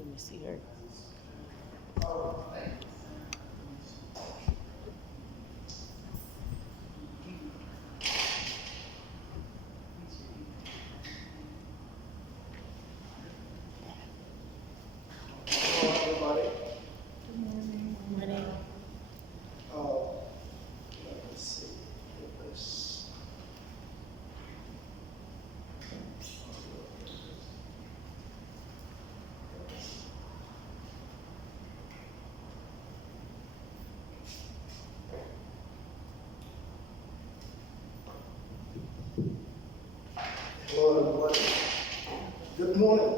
Let me see her. Hello, everybody. Good morning.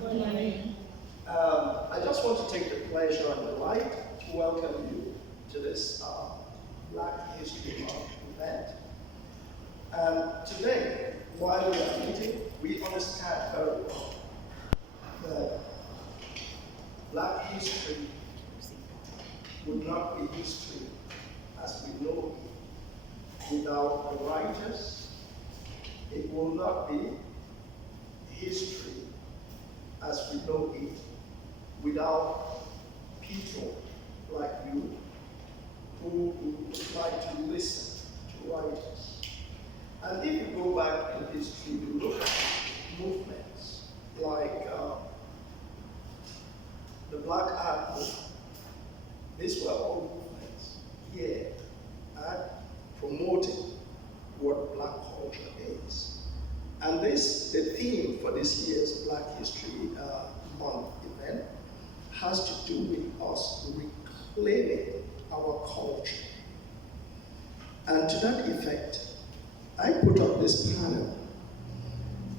Good morning. I just want to take the pleasure and delight to welcome you to this Black History Month event. Today, while we are meeting, we understand very well that Black history would not be history as we know it without the writers. It will not be history as we know it without people like you who would like to listen to writers. And if you go back in history, you look at movements like the Black Art movement. These were all movements here at promoting what Black culture is. And the theme for this year's Black History Month event has to do with us reclaiming our culture. And to that effect, I put up this panel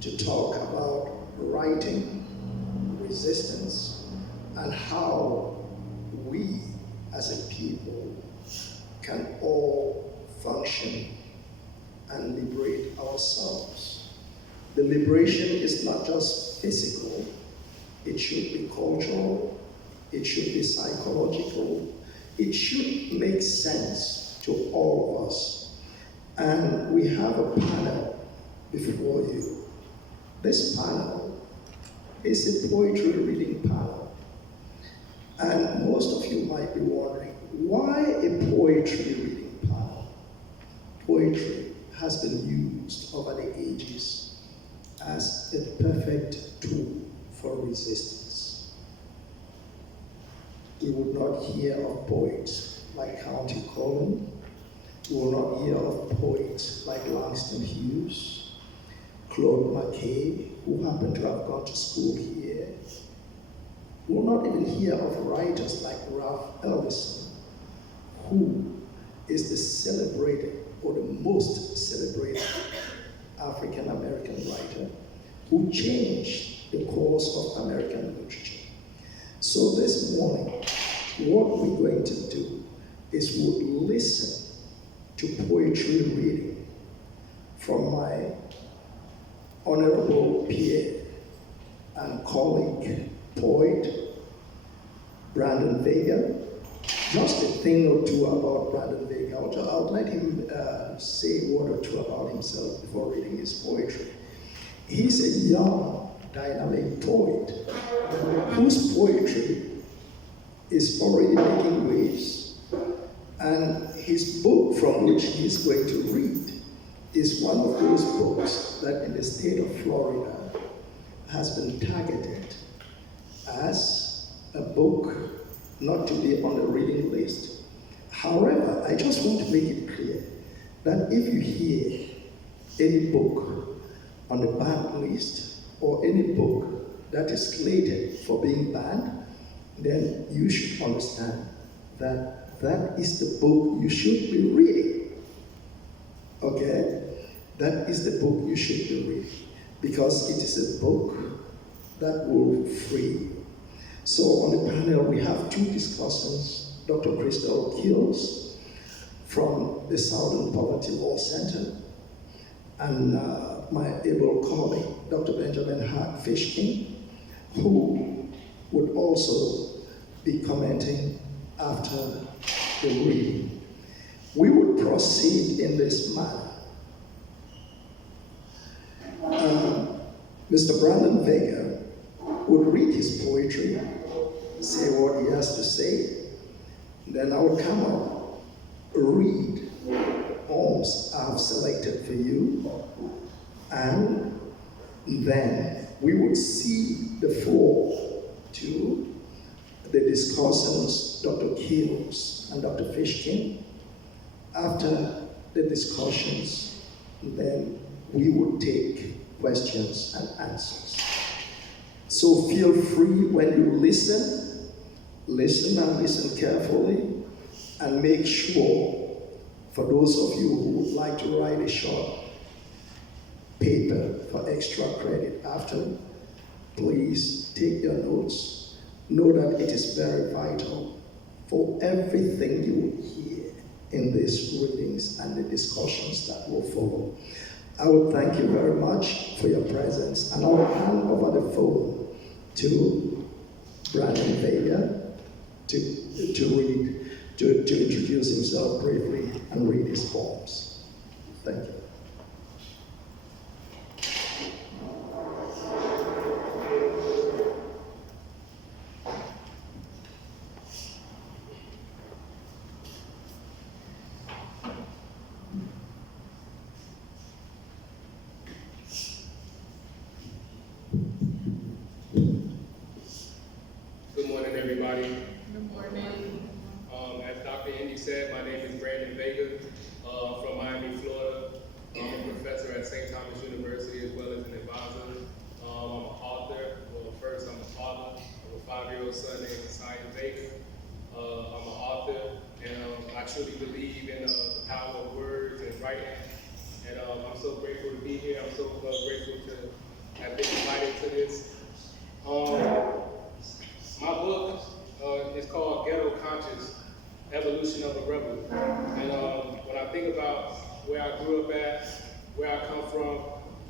to talk about writing, resistance, and how we as a people can all function and liberate ourselves. The liberation is not just physical, it should be cultural, it should be psychological, it should make sense to all of us. And we have a panel before you. This panel is a poetry reading panel. And most of you might be wondering, why a poetry reading panel? Poetry has been used over the ages as a perfect tool for resistance. You would not hear of poets like Countee Cullen. You will not hear of poets like Langston Hughes, Claude McKay, who happened to have gone to school here. You will not even hear of writers like Ralph Ellison, who is the celebrated or the most celebrated African American writer who changed the course of American literature. So this morning, what we're going to do is we'll listen to poetry reading from my honorable peer and colleague poet, Brandon Vega. Just a thing or two about Brandon Vega. I'll let him say a word or two about himself before reading his poetry. He's a young, dynamic poet whose poetry is already making waves. And his book from which he's going to read is one of those books that in the state of Florida has been targeted as a book not to be on the reading list. However, I just want to make it clear that if you hear any book on the banned list or any book that is slated for being banned, then you should understand that that is the book you should be reading. Okay? That is the book you should be reading because it is a book that will free you. So on the panel, we have two discussants, Dr. Crystal Keels from the Southern Poverty Law Center, and my able colleague, Dr. Benjamin Hart Fishkin, who would also be commenting after the reading. We will proceed in this manner. Mr. Brandon Vega would read his poetry, say what he has to say, then I would come up, read poems I've selected for you, and then we would see the floor to the discussants, Dr. Keels and Dr. Fishkin. After the discussions, then we would take questions and answers. So feel free when you listen and listen carefully, and make sure, for those of you who would like to write a short paper for extra credit after, please take your notes. Know that it is very vital for everything you will hear in these readings and the discussions that will follow. I would thank you very much for your presence, and I will hand over the phone to Brandon Vega to introduce himself briefly and read his poems. Thank you. Good morning, everybody. Good morning. As Dr. Ndi said, my name is Brandon Vega. I'm from Miami, Florida. I'm a professor at St. Thomas University as well as an advisor. I'm an author. Well, first I'm a father of a 5-year-old son named Vega. I'm an author, and I truly believe in the power of words and writing. And I'm so grateful to be here. I'm so grateful to have been invited to this. My book is called Ghetto Conscious, Evolution of a Rebel. And when I think about where I grew up at, where I come from,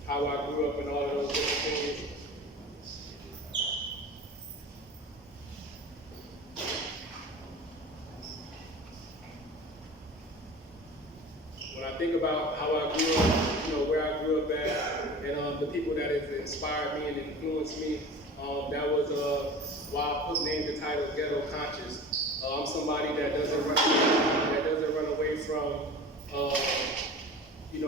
how I grew up and all of those different things, when I think about how I grew up, where I grew up at, and the people that have inspired me and influenced me, that was why I named the title Ghetto Conscious. I'm somebody that doesn't run away from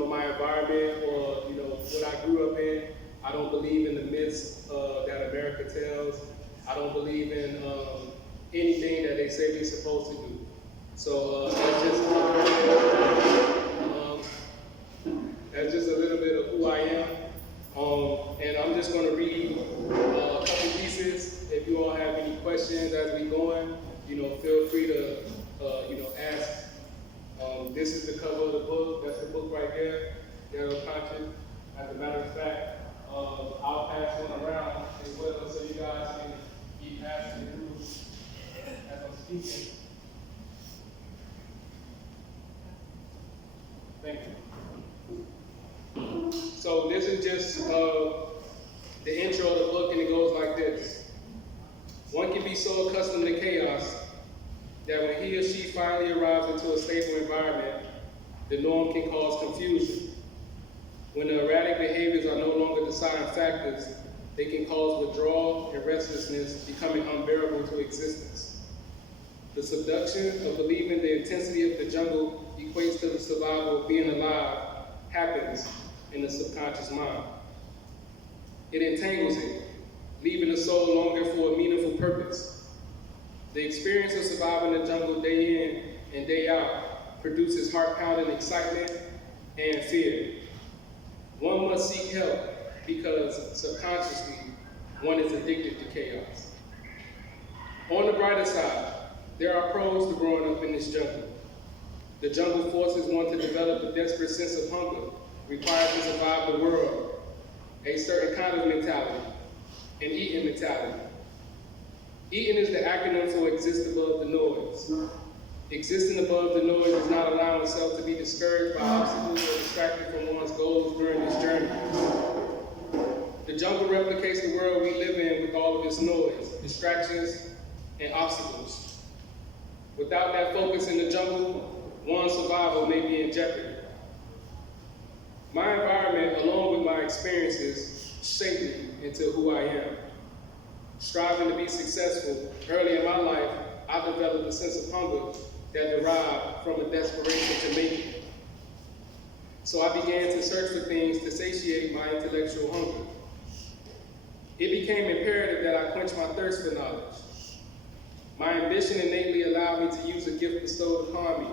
my environment or what I grew up in. I don't believe in the myths that America tells. I don't believe in anything that they say we're supposed to do. So that's just a little bit of who I am. And I'm just going to read a couple pieces. If you all have any questions as we going, feel free to ask. This is the cover of the book. That's the book right there, Ghetto Conscious. As a matter of fact, I'll pass one around as well so you guys can keep passing it through as I'm speaking. Thank you. So this is just the intro of the book, and it goes like this. One can be so accustomed to chaos that when he or she finally arrives into a stable environment, the norm can cause confusion. When the erratic behaviors are no longer deciding factors, they can cause withdrawal and restlessness, becoming unbearable to existence. The seduction of believing the intensity of the jungle equates to the survival of being alive happens in the subconscious mind. It entangles it, leaving the soul longing for a meaningful purpose. The experience of surviving the jungle day in and day out produces heart-pounding excitement and fear. One must seek help because subconsciously one is addicted to chaos. On the brighter side, there are pros to growing up in this jungle. The jungle forces one to develop a desperate sense of hunger required to survive the world, a certain kind of mentality, an eating mentality. Eating is the acronym for exist above the noise. Existing above the noise is not allowing oneself to be discouraged by obstacles or distracted from one's goals during this journey. The jungle replicates the world we live in with all of its noise, distractions, and obstacles. Without that focus in the jungle, one's survival may be in jeopardy. My environment, along with my experiences, shaped me into who I am. Striving to be successful, early in my life, I developed a sense of hunger that derived from a desperation to make it. So I began to search for things to satiate my intellectual hunger. It became imperative that I quench my thirst for knowledge. My ambition innately allowed me to use a gift bestowed upon me.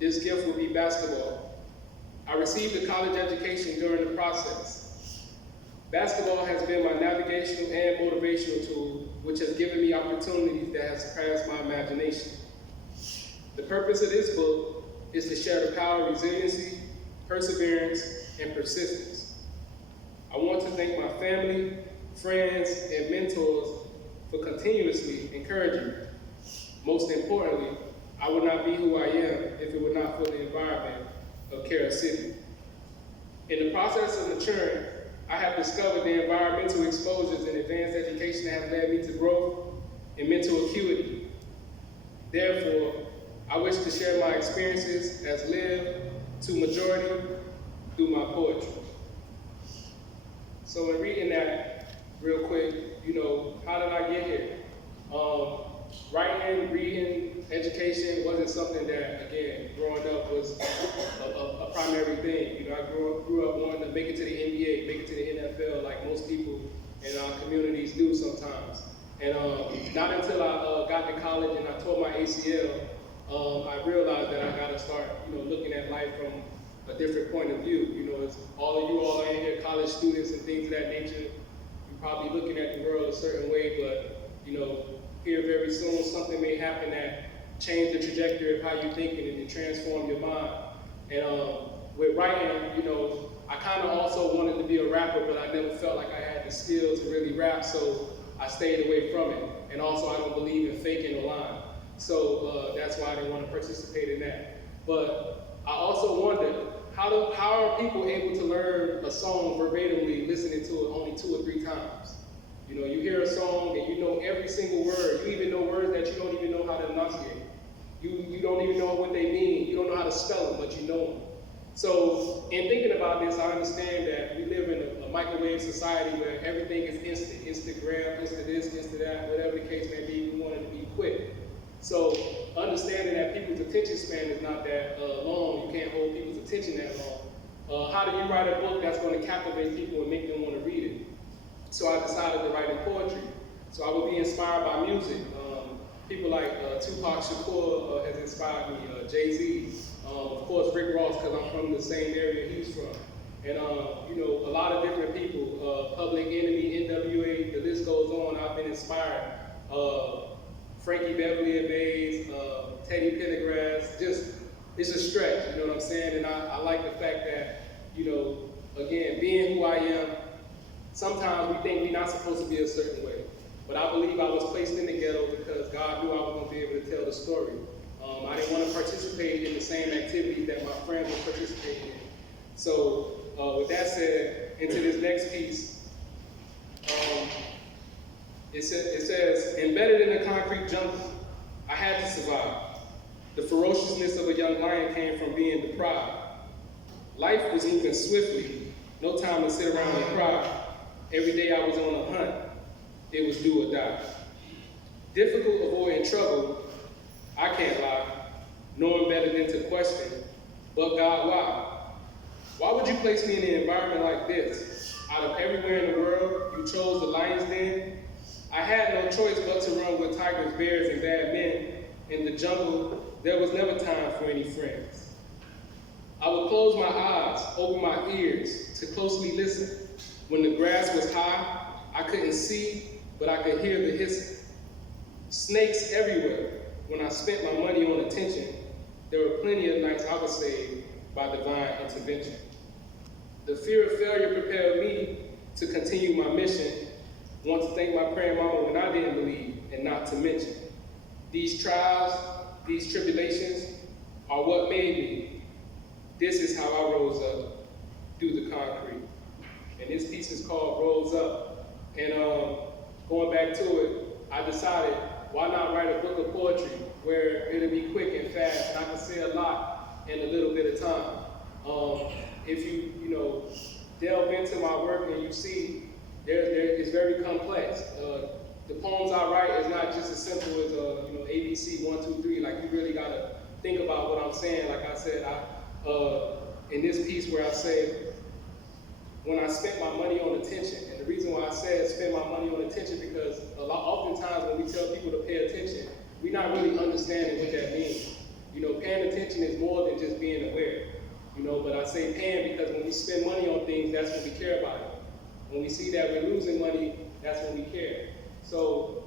This gift would be basketball. I received a college education during the process. Basketball has been my navigational and motivational tool, which has given me opportunities that have surpassed my imagination. The purpose of this book is to share the power of resiliency, perseverance, and persistence. I want to thank my family, friends, and mentors for continuously encouraging me. Most importantly, I would not be who I am if it were not for the environment of Carol City. In the process of maturing, I have discovered the environmental exposures in advanced education that have led me to growth and mental acuity. Therefore, I wish to share my experiences as lived to majority through my poetry. So in reading that real quick, how did I get here? Writing, reading, education wasn't something that, again, growing up was a primary thing. I grew up wanting to make it to the NBA, make it to the NFL, like most people in our communities do sometimes. And not until I got to college and I tore my ACL, I realized that I got to start, looking at life from a different point of view. As all of you all are in here, college students and things of that nature, you're probably looking at the world a certain way, but, here very soon something may happen that change the trajectory of how you're thinking and transform your mind. And with writing, I kind of also wanted to be a rapper, but I never felt like I had the skill to really rap, so I stayed away from it. And also, I don't believe in faking or lying. So that's why I didn't want to participate in that. But I also wondered, how are people able to learn a song verbatimly, listening to it only 2 or 3 times? You hear a song and you know every single word. You even know words that you don't even know how to enunciate. You don't even know what they mean. You don't know how to spell them, but you know them. So in thinking about this, I understand that we live in a microwave society where everything is instant. Instagram, instant this, instant that, whatever the case may be, we want it to be quick. So understanding that people's attention span is not that long, you can't hold people's attention that long. How do you write a book that's going to captivate people and make them want to read it? So I decided to write in poetry. So I would be inspired by music. People like Tupac Shakur has inspired me, Jay-Z, of course Rick Ross, because I'm from the same area he's from. And a lot of different people, Public Enemy, NWA, the list goes on. I've been inspired. Frankie Beverly and Mays, Teddy Pendergrass, it's a stretch, you know what I'm saying? And I like the fact that, again, being who I am, sometimes we think we're not supposed to be a certain way. But I believe I was placed in the ghetto because God knew I was going to be able to tell the story. I didn't want to participate in the same activities that my friends were participating in. So with that said, into this next piece, it says, embedded in the concrete jungle, I had to survive. The ferociousness of a young lion came from being deprived. Life was moving swiftly, no time to sit around and cry. Every day I was on a hunt. It was do or die. Difficult avoiding trouble, I can't lie, knowing better than to question, but God, why? Why would you place me in an environment like this? Out of everywhere in the world, you chose the lion's den. I had no choice but to run with tigers, bears, and bad men. In the jungle, there was never time for any friends. I would close my eyes, open my ears to closely listen. When the grass was high, I couldn't see, but I could hear the hissing. Snakes everywhere. When I spent my money on attention, there were plenty of nights I was saved by divine intervention. The fear of failure prepared me to continue my mission. I want to thank my praying mama when I didn't believe, and not to mention. These trials, these tribulations are what made me. This is how I rose up through the concrete. And this piece is called Rose Up. And going back to it, I decided, why not write a book of poetry where it'll be quick and fast, and I can say a lot in a little bit of time. If you delve into my work and you see It's very complex. The poems I write is not just as simple as ABC 1, 2, 3. Like, you really gotta think about what I'm saying. Like I said, in this piece where I say, when I spent my money on attention, and the reason why I said spend my money on attention because oftentimes when we tell people to pay attention, we're not really understanding what that means. Paying attention is more than just being aware. But I say paying because when we spend money on things, that's when we care about it. When we see that we're losing money, that's when we care. So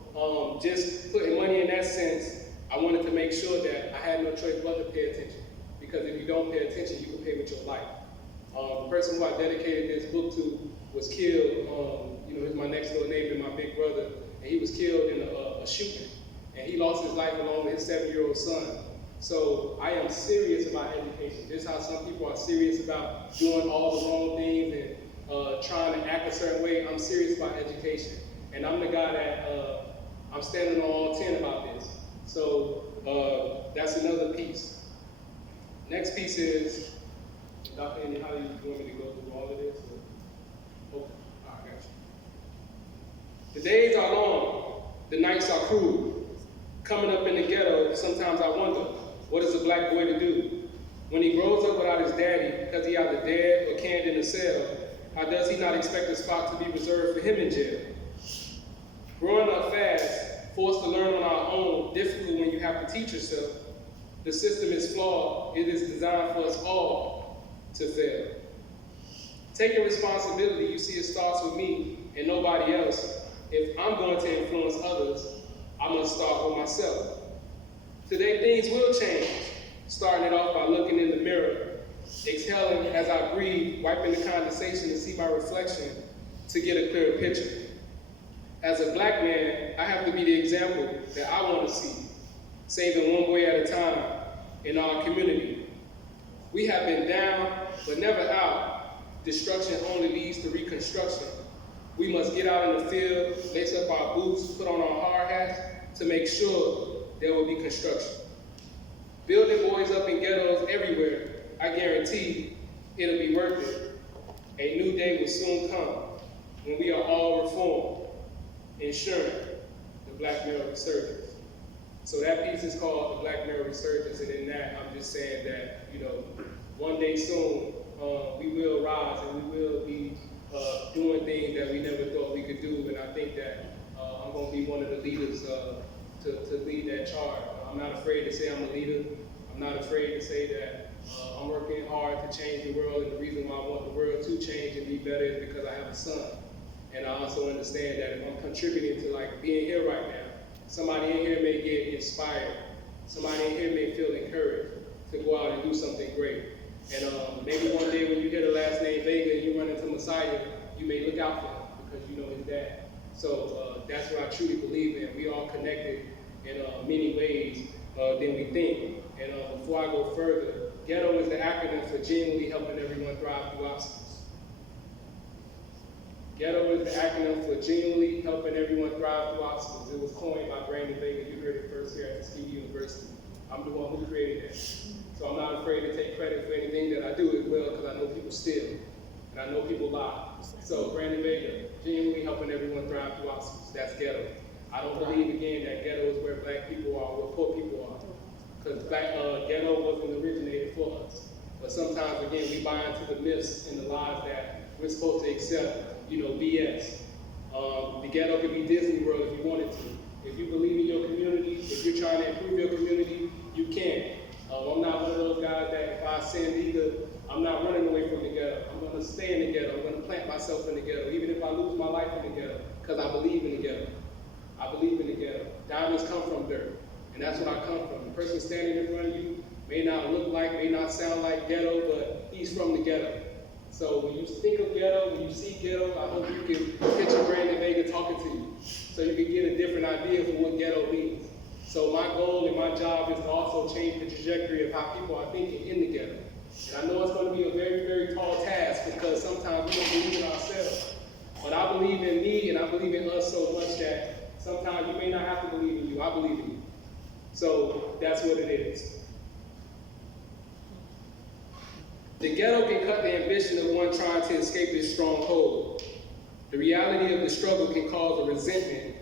just putting money in that sense, I wanted to make sure that I had no choice but to pay attention. Because if you don't pay attention, you can pay with your life. The person who I dedicated this book to was killed. He's my next door neighbor, my big brother, and he was killed in a shooting. And he lost his life along with his 7-year-old son. So I am serious about education. Just how some people are serious about doing all the wrong things and trying to act a certain way, I'm serious about education. And I'm the guy that I'm standing on all 10 about this. So that's another piece. Next piece is, Dr. Andy, how do you want me to go through all of this? Okay, all right, I got you. The days are long, the nights are cruel. Coming up in the ghetto, sometimes I wonder, what is a black boy to do? When he grows up without his daddy, because he either dead or canned in a cell, how does he not expect a spot to be reserved for him in jail? Growing up fast, forced to learn on our own, difficult when you have to teach yourself. The system is flawed. It is designed for us all to fail. Taking responsibility, you see, it starts with me and nobody else. If I'm going to influence others, I must start with myself. Today, things will change. Starting it off by looking in the mirror, exhaling as I breathe, wiping the condensation to see my reflection to get a clearer picture. As a black man, I have to be the example that I want to see, saving one way at a time in our community. We have been down, but never out. Destruction only leads to reconstruction. We must get out in the field, lace up our boots, put on our hard hats to make sure there will be construction. Building boys up in ghettos everywhere, I guarantee it'll be worth it. A new day will soon come when we are all reformed, ensuring the Black male resurgence. So that piece is called the Black male resurgence, and in that, I'm just saying that, one day soon, we will rise and we will be doing things that we never thought we could do, and I think that I'm going to be one of the leaders to lead that charge. I'm not afraid to say I'm a leader. I'm not afraid to say that I'm working hard to change the world, and the reason why I want the world to change and be better is because I have a son. And I also understand that if I'm contributing to being here right now, somebody in here may get inspired. Somebody in here may feel encouraged to go out and do something great. And maybe one day when you hear the last name Vega and you run into Messiah, you may look out for him because you know his dad. So that's what I truly believe in. We all connected in many ways than we think. And before I go further, Ghetto is the acronym for genuinely helping everyone thrive through obstacles. Ghetto is the acronym for genuinely helping everyone thrive through obstacles. It was coined by Brandon Vega. You heard it first here at Tuskegee University. I'm the one who created that. So I'm not afraid to take credit for anything that I do as well, because I know people steal, and I know people lie. So Brandon Vega, genuinely helping everyone thrive through obstacles. That's Ghetto. I don't believe, again, that Ghetto is where black people are, where poor people are. Because Ghetto wasn't originated for us. But sometimes, again, we buy into the myths and the lies that we're supposed to accept, BS. The Ghetto could be Disney World if you wanted to. If you believe in your community, if you're trying to improve your community, you can. I'm not one of those guys that if I sin either, I'm not running away from the ghetto. I'm going to stay in the ghetto. I'm going to plant myself in the ghetto, even if I lose my life in the ghetto, because I believe in the ghetto. I believe in the ghetto. Diamonds come from dirt, and that's what I come from. The person standing in front of you may not look like, may not sound like ghetto, but he's from the ghetto. So when you think of ghetto, when you see ghetto, I hope you can picture Brandon Vega talking to you, so you can get a different idea for what ghetto means. So my goal and my job is to also change the trajectory of how people are thinking in the ghetto. And I know it's going to be a very, very tall task, because sometimes we don't believe in ourselves. But I believe in me, and I believe in us so much that sometimes you may not have to believe in you. I believe in you. So that's what it is. The ghetto can cut the ambition of one trying to escape its stronghold. The reality of the struggle can cause a resentment,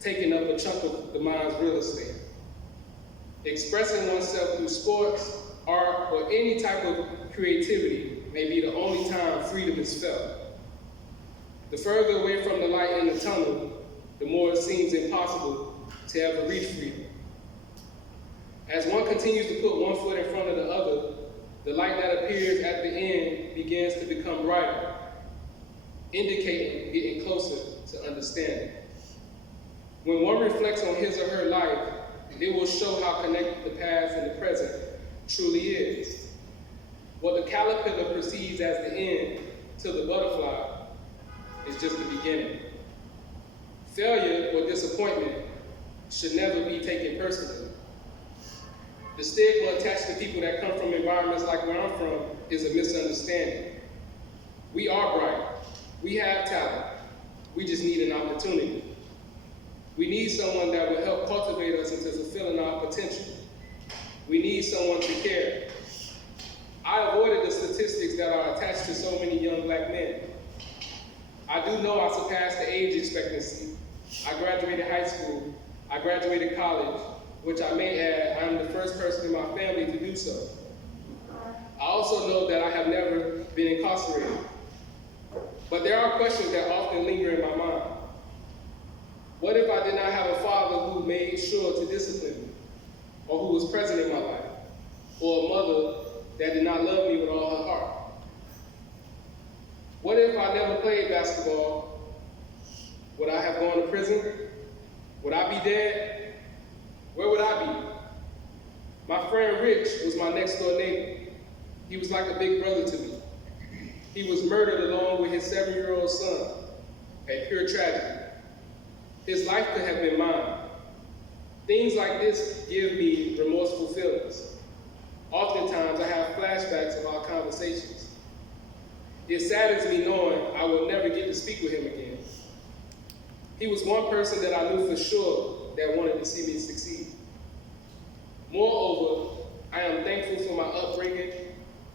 taking up a chunk of the mind's real estate. Expressing oneself through sports, art, or any type of creativity may be the only time freedom is felt. The further away from the light in the tunnel, the more it seems impossible to ever reach freedom. As one continues to put one foot in front of the other, the light that appears at the end begins to become brighter, indicating getting closer to understanding. When one reflects on his or her life, it will show how connected the past and the present truly is. What the caterpillar perceives as the end to the butterfly is just the beginning. Failure or disappointment should never be taken personally. The stigma attached to people that come from environments like where I'm from is a misunderstanding. We are bright. We have talent. We just need an opportunity. We need someone that will help cultivate us into fulfilling our potential. We need someone to care. I avoided the statistics that are attached to so many young black men. I do know I surpassed the age expectancy. I graduated high school. I graduated college, which I may add, I'm the first person in my family to do so. I also know that I have never been incarcerated. But there are questions that often linger in my mind. What if I did not have a father who made sure to discipline me, or who was present in my life, or a mother that did not love me with all her heart? What if I never played basketball? Would I have gone to prison? Would I be dead? Where would I be? My friend Rich was my next door neighbor. He was like a big brother to me. He was murdered along with his 7-year-old son, a pure tragedy. His life could have been mine. Things like this give me remorseful feelings. Oftentimes I have flashbacks of our conversations. It saddens me knowing I will never get to speak with him again. He was one person that I knew for sure that wanted to see me succeed. Moreover, I am thankful for my upbringing.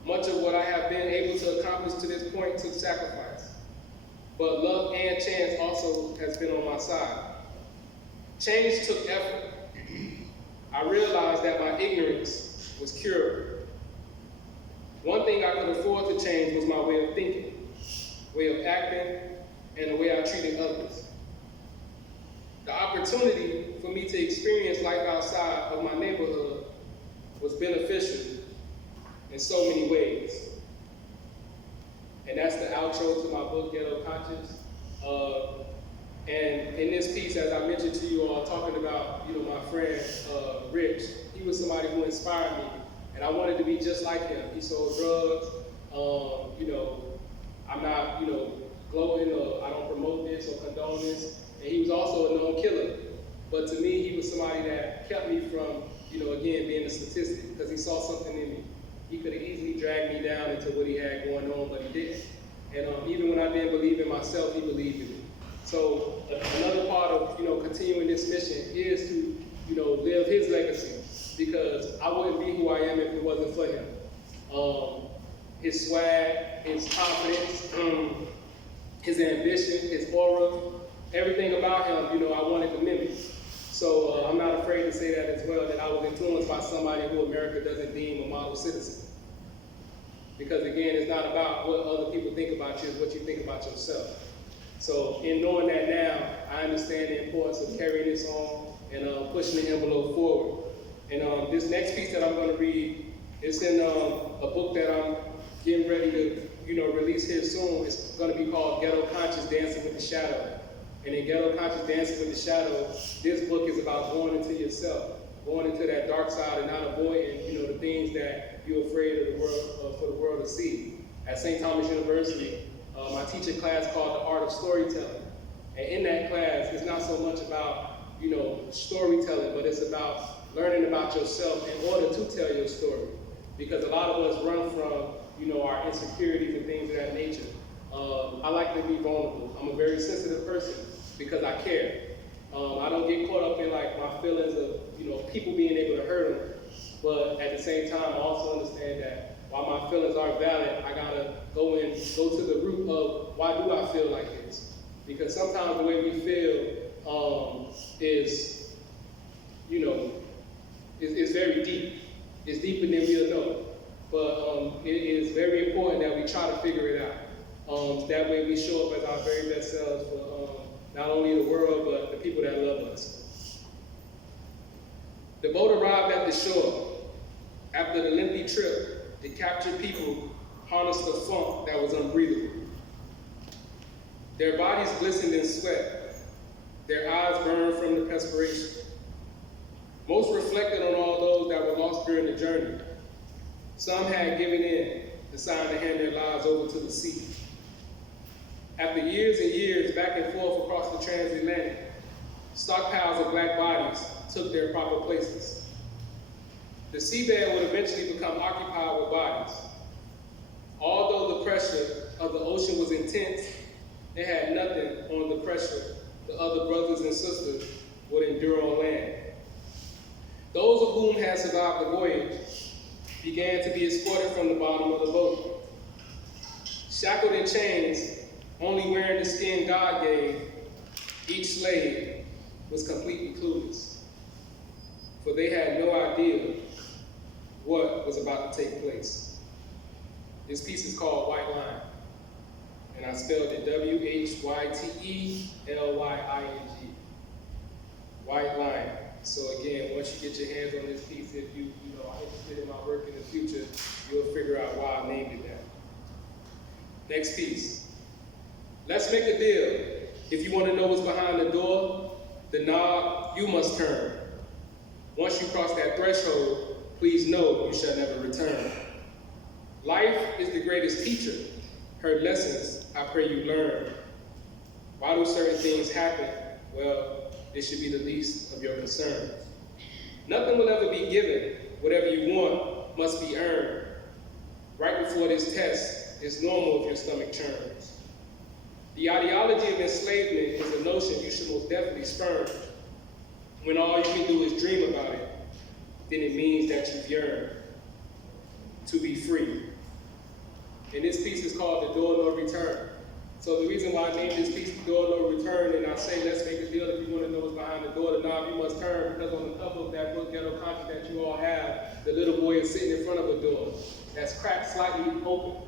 Much of what I have been able to accomplish to this point took sacrifice. But luck and chance also has been on my side. Change took effort. I realized that my ignorance was curable. One thing I could afford to change was my way of thinking, way of acting, and the way I treated others. The opportunity for me to experience life outside of my neighborhood was beneficial in so many ways. And that's the outro to my book, Ghetto Conscious. And in this piece, as I mentioned to you all, talking about, my friend, Rich, he was somebody who inspired me, and I wanted to be just like him. He sold drugs, I'm not, gloating, or I don't promote this or condone this, and he was also a known killer. But to me, he was somebody that kept me from, again, being a statistic, because he saw something in me. He could have easily dragged me down into what he had going on, but he didn't. And even when I didn't believe in myself, he believed in me. So another part of, continuing this mission is to, live his legacy, because I wouldn't be who I am if it wasn't for him. His swag, his confidence, his ambition, his aura, everything about him, I wanted to mimic. So I'm not afraid to say that as well, that I was influenced by somebody who America doesn't deem a model citizen. Because again, it's not about what other people think about you, it's what you think about yourself. So in knowing that now, I understand the importance of carrying this on and pushing the envelope forward. And this next piece that I'm going to read, it's in a book that I'm getting ready to release here soon. It's going to be called Ghetto Conscious, Dancing with the Shadow. And in Ghetto Conscious, Dancing with the Shadow, this book is about going into yourself, going into that dark side and not avoiding, the things that you're afraid of the world, for the world to see. At St. Thomas University, I teach a class called The Art of Storytelling. And in that class, it's not so much about, storytelling, but it's about learning about yourself in order to tell your story. Because a lot of us run from, our insecurities and things of that nature. I like to be vulnerable. I'm a very sensitive person because I care. I don't get caught up in my feelings of, people being able to hurt them. But at the same time, I also understand that while my feelings are valid, I gotta go to the root of why do I feel like this? Because sometimes the way we feel is, you know, is very deep. It's deeper than we'll know. But it is very important that we try to figure it out. That way we show up as our very best selves for not only the world, but the people that love us. The boat arrived at the shore. After the lengthy trip, the captured people harnessed a funk that was unbreathable. Their bodies glistened in sweat. Their eyes burned from the perspiration. Most reflected on all those that were lost during the journey. Some had given in, deciding to hand their lives over to the sea. After years and years back and forth across the transatlantic, stockpiles of black bodies took their proper places. The seabed would eventually become occupied with bodies. Although the pressure of the ocean was intense, it had nothing on the pressure the other brothers and sisters would endure on land. Those of whom had survived the voyage began to be escorted from the bottom of the boat. Shackled in chains, only wearing the skin God gave, each slave was completely clueless, for they had no idea what was about to take place. This piece is called White Line, and I spelled it WhytelYing. White Line. So again, once you get your hands on this piece, if you are interested in my work in the future, you'll figure out why I named it that. Next piece. Let's make a deal. If you want to know what's behind the door, the knob, you must turn. Once you cross that threshold, please know you shall never return. Life is the greatest teacher. Her lessons, I pray you learn. Why do certain things happen? Well, it should be the least of your concern. Nothing will ever be given. Whatever you want must be earned. Right before this test, it's normal if your stomach churns. The ideology of enslavement is a notion you should most definitely spurn. When all you can do is dream about it, then it means that you've yearned to be free. And this piece is called The Door No Return. So the reason why I named this piece The Door No Return, and I say let's make a deal, if you want to know what's behind the door, the knob you must turn, because on the cover of that book, Ghetto Conscious, that you all have, the little boy is sitting in front of a door that's cracked slightly open.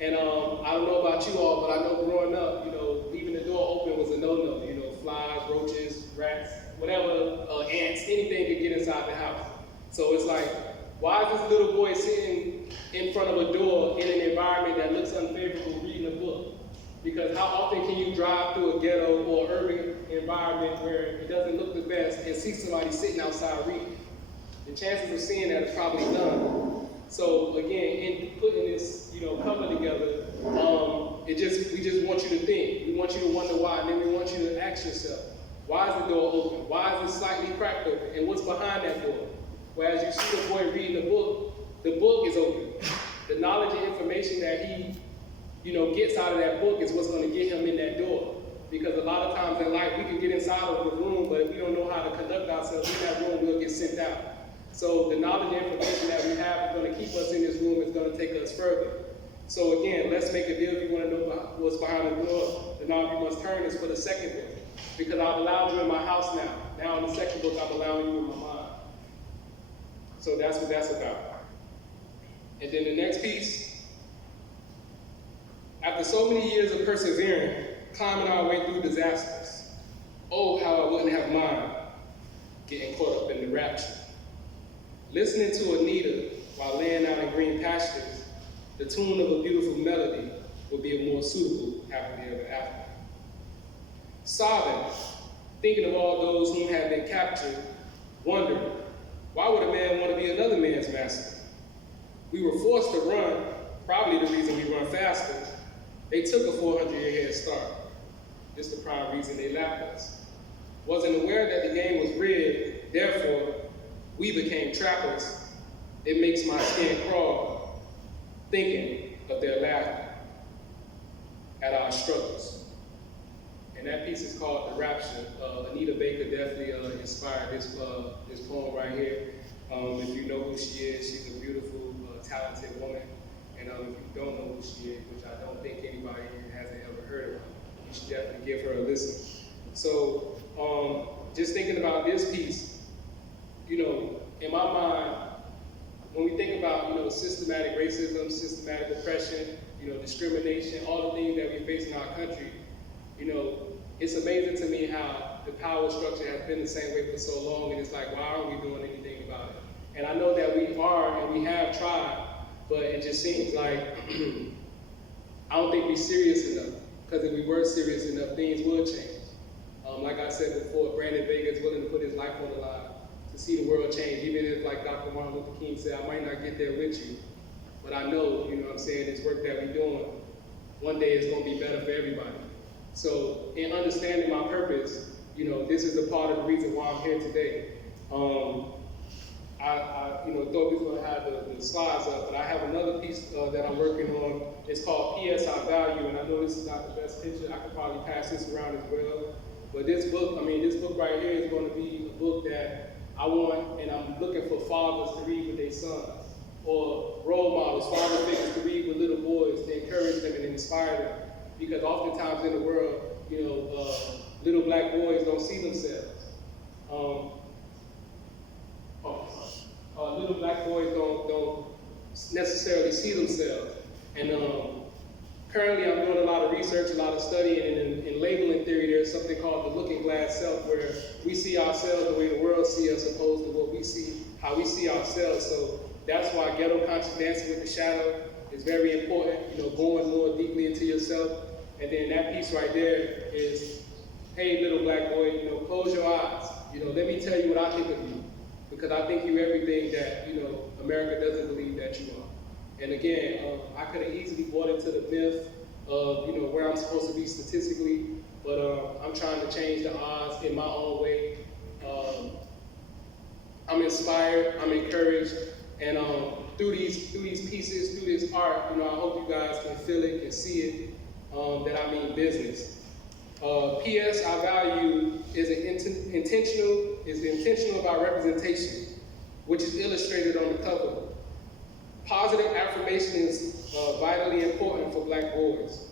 And I don't know about you all, but I know growing up, leaving the door open was a no-no. Flies, roaches, rats, whatever, ants, anything could get inside the house. So it's like, why is this little boy sitting in front of a door in an environment that looks unfavorable reading a book? Because how often can you drive through a ghetto or urban environment where it doesn't look the best and see somebody sitting outside reading? The chances of seeing that is probably none. So again, in putting this, cover together, we just want you to think. We want you to wonder why, and then we want you to ask yourself, why is the door open? Why is it slightly cracked open? And what's behind that door? Whereas you see the boy reading the book is open. The knowledge and information that he, gets out of that book is what's going to get him in that door. Because a lot of times in life, we can get inside of the room, but if we don't know how to conduct ourselves in that room, we'll get sent out. So the knowledge and information that we have is going to keep us in this room, is going to take us further. So again, let's make a deal. If you want to know what's behind the door, the knob you must turn is for the second book. Because I've allowed you in my house now. Now in the second book, I'm allowing you in my mind. So that's what that's about. And then the next piece, after so many years of persevering, climbing our way through disasters, oh, how I wouldn't have mind getting caught up in the rapture. Listening to Anita while laying out in green pastures, the tune of a beautiful melody would be a more suitable happily ever after. Sobbing, thinking of all those whom had been captured, wondering, why would a man want to be another man's master? We were forced to run, probably the reason we run faster. They took a 400-year head start. This is the prime reason they lapped us. Wasn't aware that the game was rigged, therefore, we became trappers. It makes my skin crawl, thinking of their laughter at our struggles. And that piece is called The Rapture. Anita Baker definitely inspired this poem right here. If you know who she is, she's a beautiful, talented woman. And if you don't know who she is, which I don't think anybody here hasn't ever heard of her, you should definitely give her a listen. So just thinking about this piece, you know, in my mind, when we think about, you know, systematic racism, systematic oppression, you know, discrimination, all the things that we face in our country, you know, it's amazing to me how the power structure has been the same way for so long, and it's like, why aren't we doing anything about it? And I know that we are, and we have tried, but it just seems like I don't think we're serious enough, because if we were serious enough, things would change. Like I said before, Brandon Vega is willing to put his life on the line to see the world change, even if, like Dr. Martin Luther King said, I might not get there with you, but I know, you know what I'm saying, this work that we're doing, one day it's going to be better for everybody. So in understanding my purpose, you know, this is a part of the reason why I'm here today. I you know, thought we were going to have the slides up, but I have another piece that I'm working on. It's called P.S. I Value, and I know this is not the best picture. I could probably pass this around as well. But this book, I mean, this book right here is going to be a book that I want, and I'm looking for fathers to read with their sons, or role models, father figures to read with little boys, to encourage them and inspire them. Because oftentimes in the world, you know, little black boys don't see themselves. Little black boys don't necessarily see themselves. And currently I'm doing a lot of research, a lot of study, and in labeling theory, there's something called the looking glass self, where we see ourselves the way the world sees us, opposed to what we see, how we see ourselves. So that's why Ghetto Conscious, dancing with the shadow, is very important, you know, going more deeply into yourself. And then that piece right there is, hey, little black boy, you know, close your eyes. You know, let me tell you what I think of you. Because I think you're everything that, you know, America doesn't believe that you are. And again, I could have easily bought into the myth of, you know, where I'm supposed to be statistically, but I'm trying to change the odds in my own way. I'm inspired, I'm encouraged, and through these pieces, through this art, you know, I hope you guys can feel it, can see it, that I mean business. P.S. I value is intentional about representation, which is illustrated on the cover. Positive affirmation is vitally important for black boys.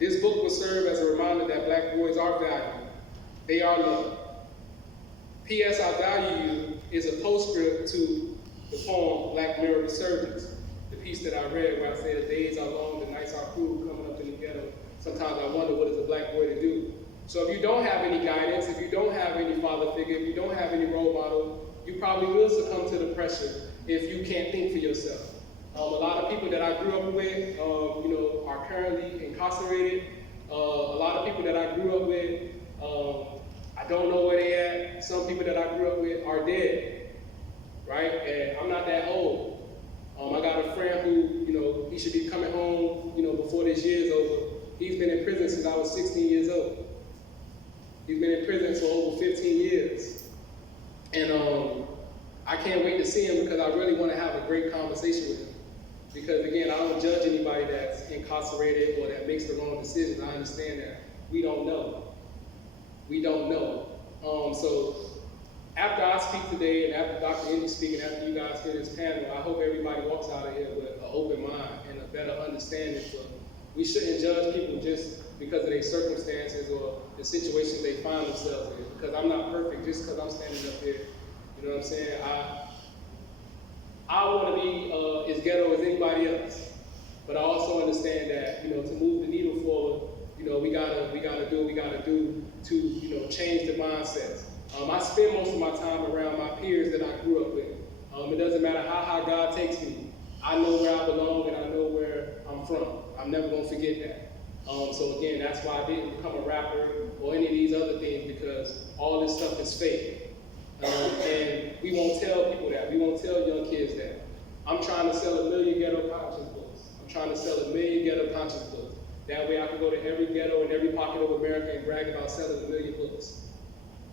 This book will serve as a reminder that black boys are valued. They are loved. P.S. I value you is a postscript to the poem Black Mirror Resurgence, the piece that I read where I say the days are long, the nights are cruel, coming up in the ghetto. Sometimes I wonder, what is a black boy to do? So if you don't have any guidance, if you don't have any father figure, if you don't have any role model, you probably will succumb to the pressure if you can't think for yourself. A lot of people that I grew up with, you know, are currently incarcerated. A lot of people that I grew up with, I don't know where they at. Some people that I grew up with are dead, right? And I'm not that old. I got a friend who, you know, he should be coming home, you know, before this year's over. He's been in prison since I was 16 years old. He's been in prison for over 15 years. And I can't wait to see him because I really want to have a great conversation with him. Because again, I don't judge anybody that's incarcerated or that makes the wrong decisions. I understand that. We don't know. We don't know. So after I speak today and after Dr. Ndi speaks and after you guys hear this panel, I hope everybody walks out of here with an open mind and a better understanding. So we shouldn't judge people just because of their circumstances or the situations they find themselves in. Because I'm not perfect just because I'm standing up here. You know what I'm saying? I want to be as ghetto as anybody else. But I also understand that, you know, to move the needle forward, you know, we gotta do what we gotta do to, you know, change the mindsets. I spend most of my time around my peers that I grew up with. It doesn't matter how high God takes me. I know where I belong and I know where I'm from. I'm never gonna forget that. So again, that's why I didn't become a rapper or any of these other things, because all this stuff is fake. And we won't tell people that. We won't tell young kids that. I'm trying to sell 1 million Ghetto Conscious books. I'm trying to sell 1 million Ghetto Conscious books. That way I can go to every ghetto and every pocket of America and brag about selling 1 million books.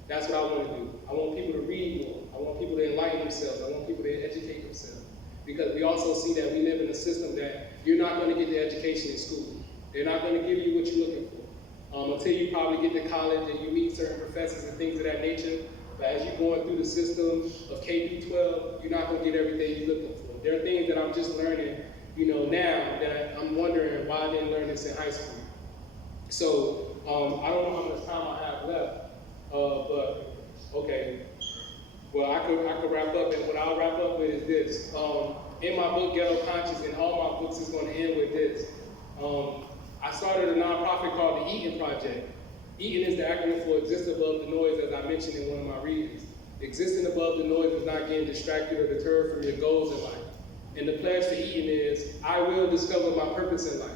That's what I want to do. I want people to read more. I want people to enlighten themselves. I want people to educate themselves. Because we also see that we live in a system that you're not going to get the education in school. They're not going to give you what you're looking for. Until you probably get to college and you meet certain professors and things of that nature. But as you're going through the system of K-12, you're not going to get everything you're looking for. There are things that I'm just learning, you know, now that I'm wondering why I didn't learn this in high school. So I don't know how much time I have left, but okay. Well, I could wrap up, and what I'll wrap up with is this. In my book, Ghetto Conscious, and all my books is going to end with this. I started a nonprofit called the Eaton Project. Eaton is the acronym for Exist Above the Noise, as I mentioned in one of my readings. Existing above the noise is not getting distracted or deterred from your goals in life. And the pledge for Eaton is, I will discover my purpose in life.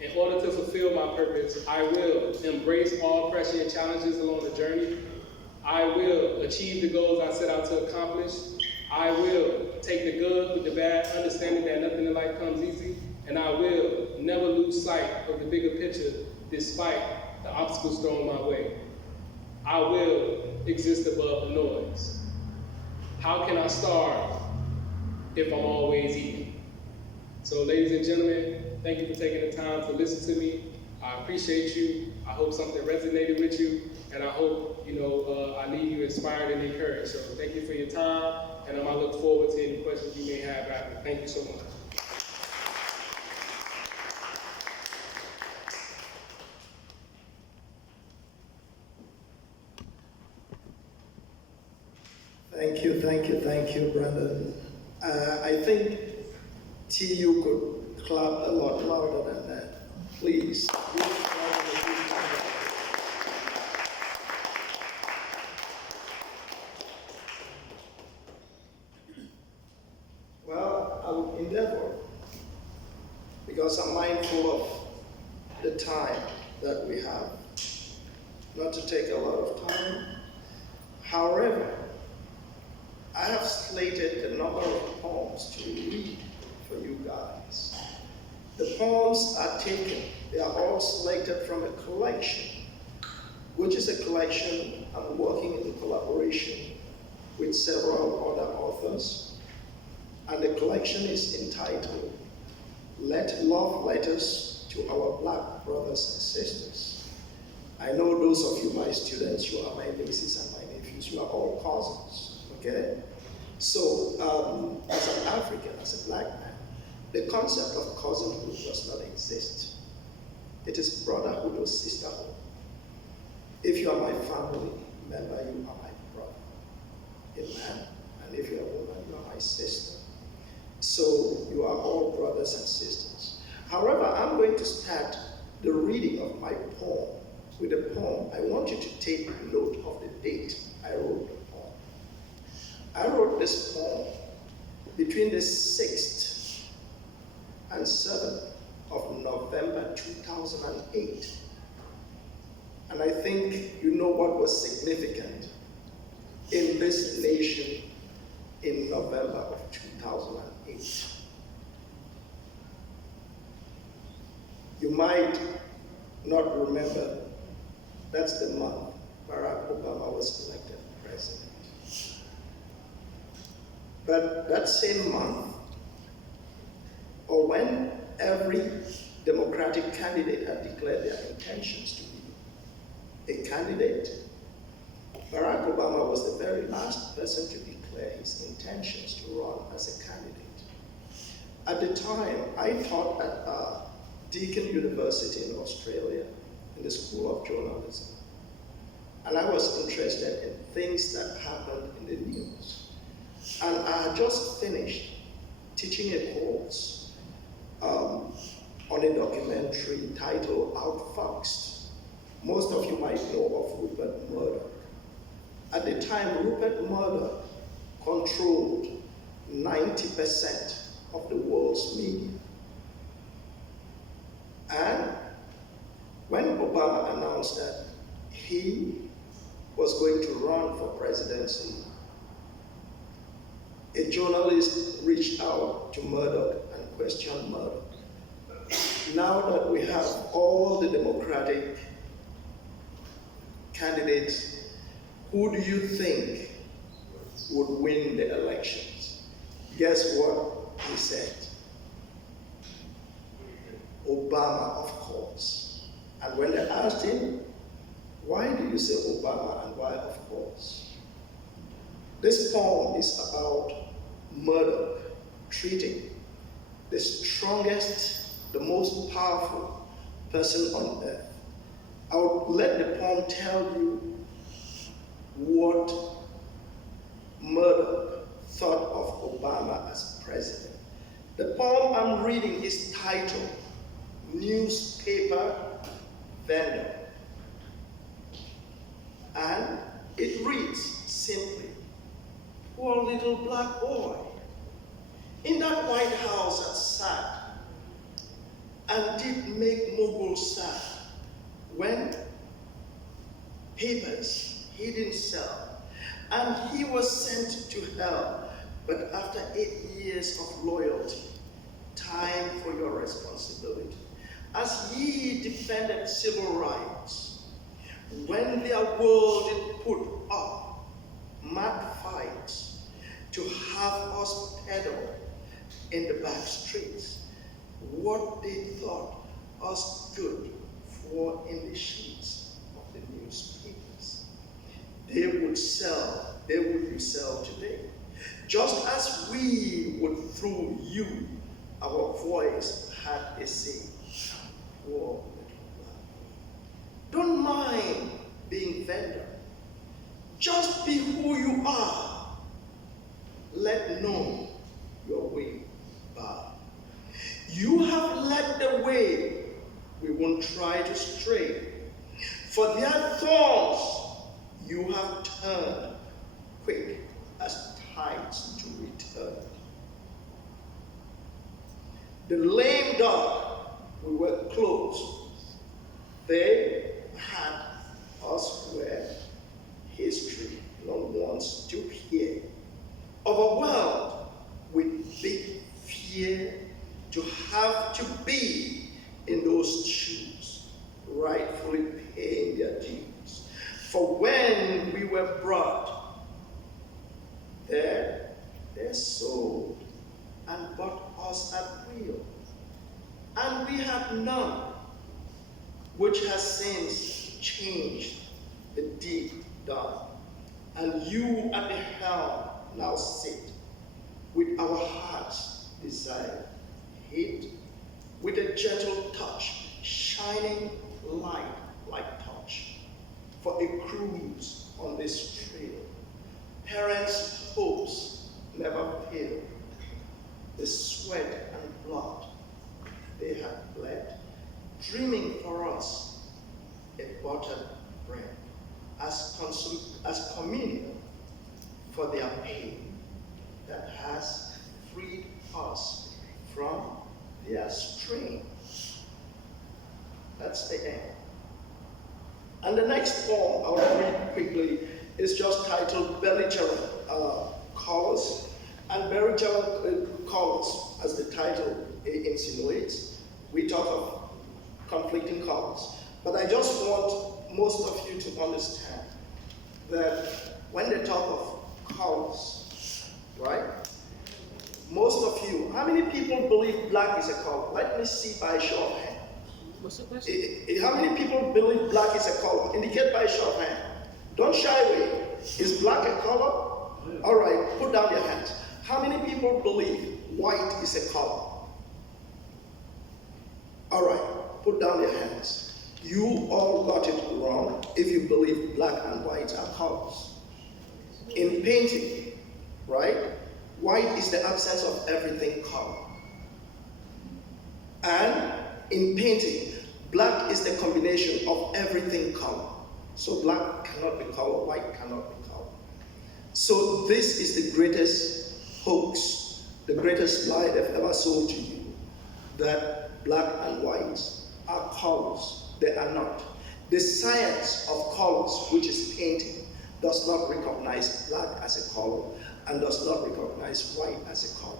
In order to fulfill my purpose, I will embrace all pressure and challenges along the journey. I will achieve the goals I set out to accomplish. I will take the good with the bad, understanding that nothing in life comes easy. And I will never lose sight of the bigger picture despite the obstacles thrown my way. I will exist above the noise. How can I starve if I'm always eating? So ladies and gentlemen, thank you for taking the time to listen to me. I appreciate you. I hope something resonated with you. And I hope, I leave you inspired and encouraged. So thank you for your time. And I look forward to any questions you may have after. Thank you so much. Thank you, Brandon. I think TU could clap a lot louder than that. Please. Well, I will endeavor, because I'm mindful of the time that we have, not to take a lot of time. However, I have slated a number of poems to read for you guys. The poems are taken, they are all selected from a collection, which is a collection I'm working in collaboration with several other authors. And the collection is entitled, Love Letters to Our Black Brothers and Sisters. I know those of you, my students, you are my nieces and my nephews, you are all cousins, okay? So, as an African, as a black man, the concept of cousinhood does not exist. It is brotherhood or sisterhood. If you are my family member, you are my brother, a man, and if you are a woman, you are my sister. So you are all brothers and sisters. However, I'm going to start the reading of my poem with a poem. I want you to take note of the date I wrote the poem. I wrote this poem between the 6th and 7th of November 2008. And I think you know what was significant in this nation in November of 2008. You might not remember, that's the month Barack Obama was elected president. But that same month, or when every Democratic candidate had declared their intentions to be a candidate, Barack Obama was the very last person to declare his intentions to run as a candidate. At the time, I taught at Deakin University in Australia, in the School of Journalism. And I was interested in things that happened in the news. And I had just finished teaching a course on a documentary titled Outfoxed. Most of you might know of Rupert Murdoch. At the time, Rupert Murdoch controlled 90% of the world's media. And when Obama announced that he was going to run for presidency, a journalist reached out to Murdoch and questioned Murdoch. Now that we have all the Democratic candidates, who do you think would win the elections? Guess what he said? Obama, of course. And when they asked him, why do you say Obama and why of course? This poem is about Murdoch treating the strongest, the most powerful person on earth. I would But let the poem tell you what Murdoch thought of Obama as president. The poem I'm reading is titled Newspaper Vendor. And it reads simply, poor little black boy in that White House that sat and did make moguls sad when papers he didn't sell, and he was sent to hell. But after 8 years of loyalty, time for your responsibility, as ye defended civil rights, when their world did put up mad fights to have us peddle in the back streets, what they thought us good for in the sheets of the newspapers, they would resell today. Just as we would through you, our voice had a say. Poor little black. Don't mind being vendor. Just be who you are. Let know your way by. You have led the way. We won't try to stray. For their thorns you have turned quick as tides to return. The lame dog, we were close. They had us where history not wants to hear. Overwhelmed with big fear to have to be in those shoes, rightfully paying their dues. For when we were brought there, they sold and bought us at will. And we had none, which has since changed the deep down. And you at the helm now sit, with our hearts desire, hit with a gentle touch, shining light like touch, for a cruise on this trail. Parents' hopes never fail. The sweat and blood they had bled, dreaming for us a buttered bread, as communion for their pain that has freed us from their strain. That's the end. And the next poem I'll read quickly is just titled Belligerent Colors. And belligerent colors, as the title insinuates, we talk of conflicting colors. But I just want most of you to understand that when they talk of colors, right? Most of you, how many people believe black is a color? Let me see by a show of hands. What's the question? How many people believe black is a color? Indicate by a show of hands. Don't shy away. Is black a color? All right, put down your hands. How many people believe white is a color? All right, put down your hands. You all got it wrong if you believe black and white are colors. In painting, right, white is the absence of everything color. And in painting, black is the combination of everything color. So black cannot be color, white cannot be color. So this is the greatest hoax, the greatest lie they've ever sold to you, that black and white are colors. They are not. The science of colors, which is painting, does not recognize black as a color and does not recognize white as a color.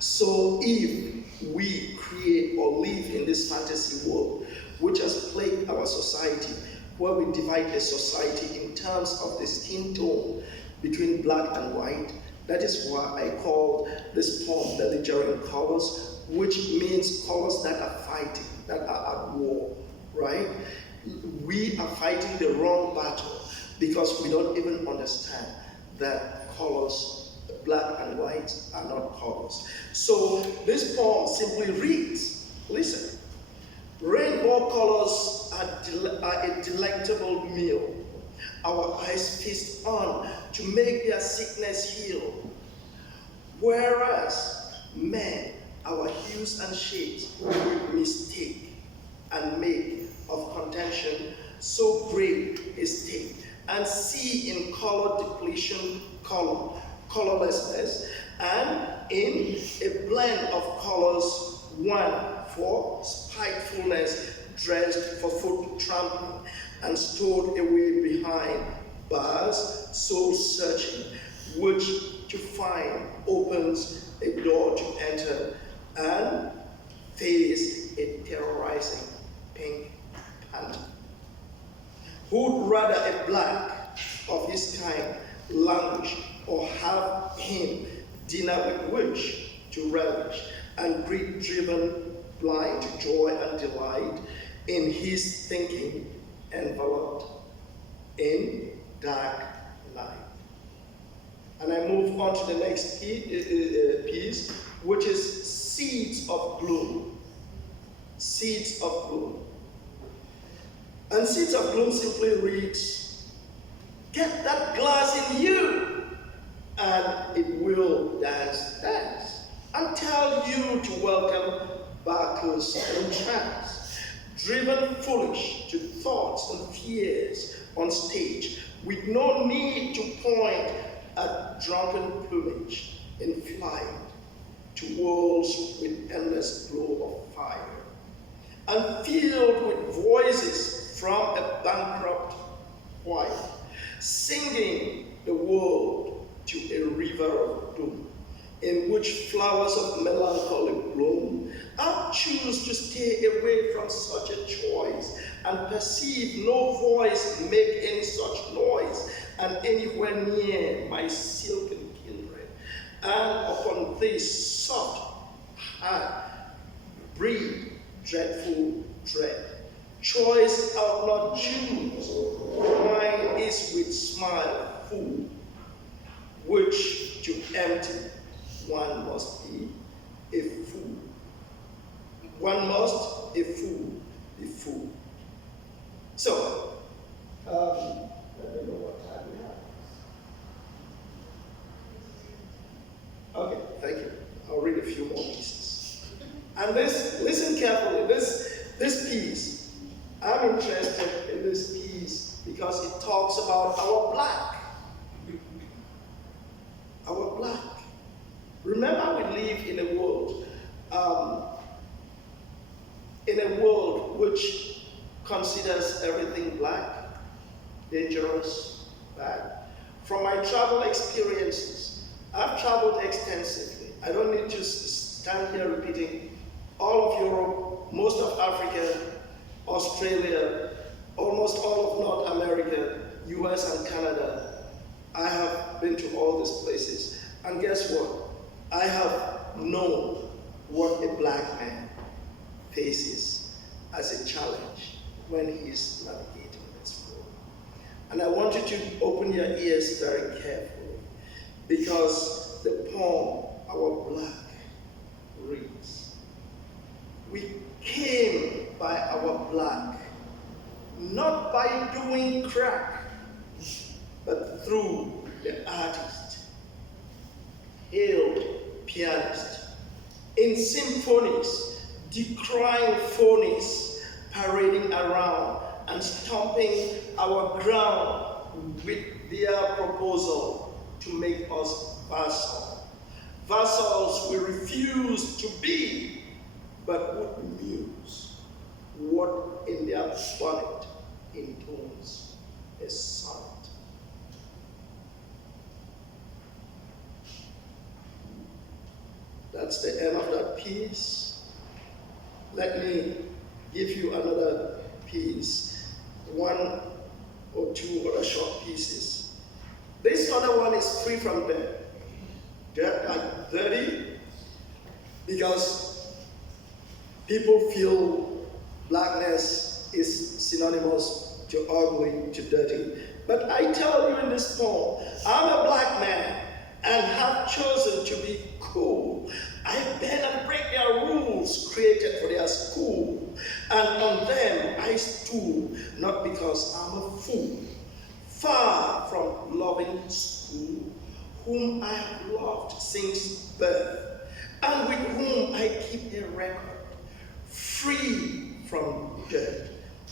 So if we create or live in this fantasy world, which has plagued our society, where we divide the society in terms of the skin tone between black and white, that is why I called this poem Belligerent Colors, which means colors that are fighting, that are at war, right? We are fighting the wrong battle because we don't even understand that colors, black and white, are not colors. So this poem simply reads, listen, Rainbow colors are a delectable meal. Our eyes feast on to make their sickness heal. Whereas men, our hues and shades, we mistake and make of contention so great a state, and see in color depletion, colorlessness, and in a blend of colors, one for spitefulness, dressed for foot trampling, and stored away behind bars, soul searching, which to find opens a door to enter and face a terrorizing pink panther. Who'd rather a black of his kind languish, or have him dinner with which to relish, and greed driven blind to joy and delight in his thinking enveloped in dark night. And I move on to the next piece, which is Seeds of Bloom. Seeds of Bloom. And Seeds of Bloom simply reads, get that glass in you, and it will dance, dance, and tell you to welcome Bacchus and trance, driven foolish to thoughts and fears on stage, with no need to point at drunken plumage in flight to worlds with endless glow of fire, and filled with voices from a bankrupt wife, singing the world to a river of doom, in which flowers of melancholy bloom. I choose to stay away from such a choice, and perceive no voice make any such noise, and anywhere near my silken kindred, and upon this soft heart breathe dreadful dread. Choice I'll not choose, mine is with smile full, which to empty one must be a fool. One must a fool be fool. So, let me know what time we have. Okay, thank you. I'll read a few more pieces. And this, listen carefully, this piece, I'm interested in this piece because it talks about our black. Our black. Remember, we live in a world which considers everything black, dangerous, bad. From my travel experiences, I've traveled extensively. I don't need to stand here repeating all of Europe, most of Africa, Australia, almost all of North America, US and Canada. I have been to all these places. And guess what? I have known what a black man faces as a challenge when he's navigating this world. And I want you to open your ears very carefully, because the poem, Our Black, reads, we came by our black, not by doing crack, but through the artist, hailed pianist, in symphonies, decrying phonies, parading around and stomping our ground with their proposal to make us vassals. Vassals we refuse to be, but would muse what in their bonnet intones a sonnet. That's the end of that piece. Let me give you another piece, one or two other short pieces. This other one is free from debt. Debt and dirty, because people feel blackness is synonymous to ugly, to dirty. But I tell you in this poem, I'm a black man and have chosen to be cool. I bend and break their rules created for their school. And on them I stood, not because I'm a fool, far from loving school, whom I have loved since birth, and with whom I keep a record, free from dirt,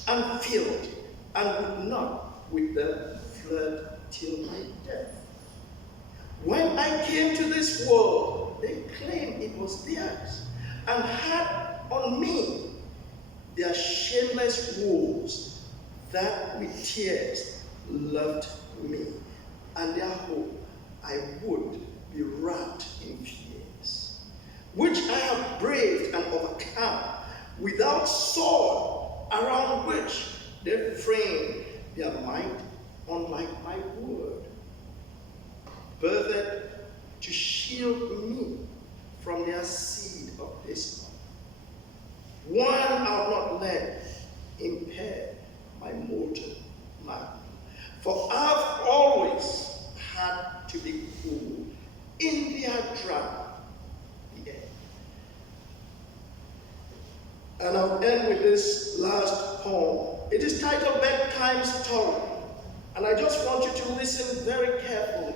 and filled, and would not with them flirt till my death. When I came to this world, they claimed it was theirs, and had on me their shameless woes, that with tears loved me, and their hope I would be wrapped in fears, which I have braved and overcome, without sword, around which they frame their might, unlike my word, birthed to shield me from their seed of this. One I'll not let impair my mortal man, for I've always had to be cool in their drama, the end. And I'll end with this last poem. It is titled Bedtime Story, and I just want you to listen very carefully.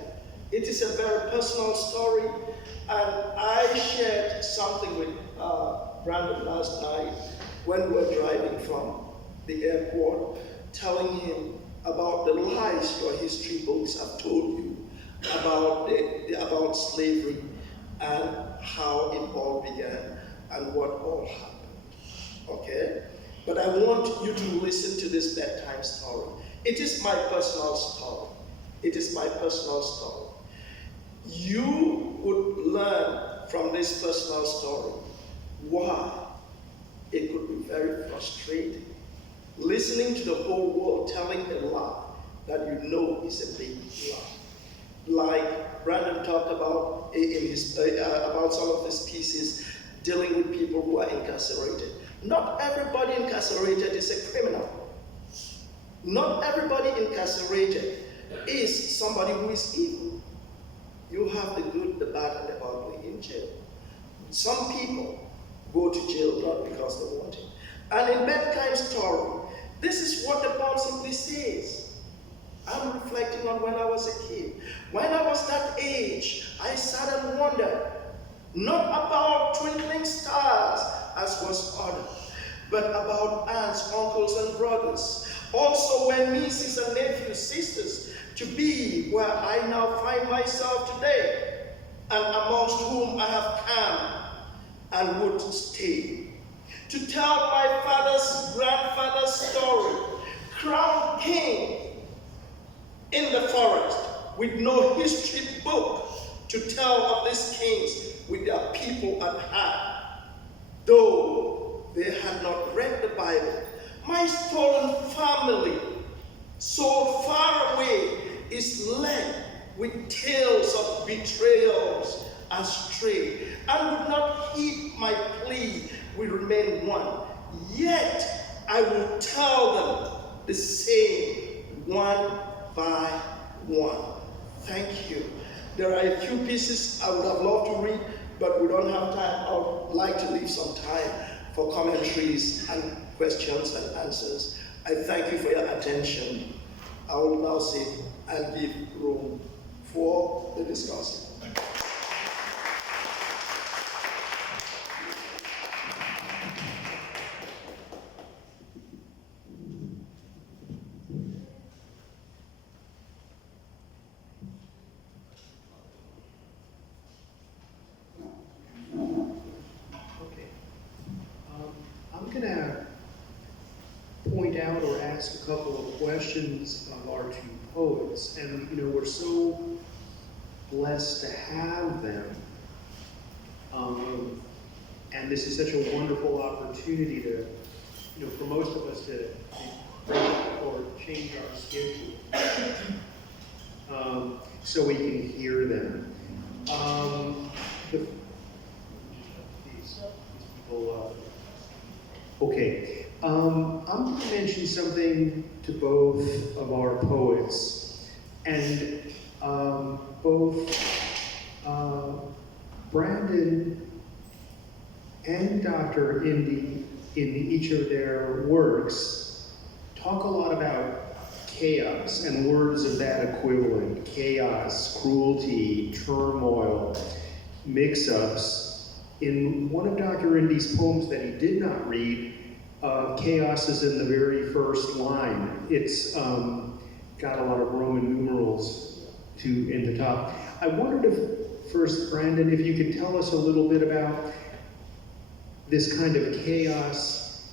It is a very personal story, and I shared something with Brandon last night when we were driving from the airport, telling him about the lies your history books have told you about slavery and how it all began and what all happened. Okay? But I want you to listen to this bedtime story. It is my personal story. It is my personal story. You would learn from this personal story why it could be very frustrating. Listening to the whole world telling a lie that you know is a big lie. Like Brandon talked about about some of his pieces dealing with people who are incarcerated. Not everybody incarcerated is a criminal. Not everybody incarcerated is somebody who is evil. You have the good, the bad, and the ugly in jail. Some people go to jail not because they want it. And in Bedtime Story, this is what the poem simply says. I'm reflecting on when I was a kid. When I was that age, I sat and wondered, not about twinkling stars, as was ordered, but about aunts, uncles, and brothers. Also when nieces and nephews, sisters, to be where I now find myself today, and amongst whom I have come and would stay. To tell my father's grandfather's story, crowned king in the forest, with no history book to tell of these kings with their people at heart. Though they had not read the Bible, my stolen family, so far away, is led with tales of betrayals astray, and would not heed my plea, we remain one. Yet I will tell them the same, one by one. Thank you. There are a few pieces I would have loved to read, but we don't have time. I would like to leave some time for commentaries and questions and answers. I thank you for your attention. I will now sit and give room for the discussion. Point out or ask a couple of questions of our two poets, and we're so blessed to have them, and this is such a wonderful opportunity to, for most of us to break or change our schedule, so we can hear them. These people. Okay. I'm going to mention something to both of our poets, and both Brandon and Dr. Ndi in each of their works talk a lot about chaos and words of that equivalent: chaos, cruelty, turmoil, mix-ups. In one of Dr. Ndi's poems that he did not read, chaos is in the very first line. It's got a lot of Roman numerals in the top. I wondered if, first, Brandon, if you could tell us a little bit about this kind of chaos.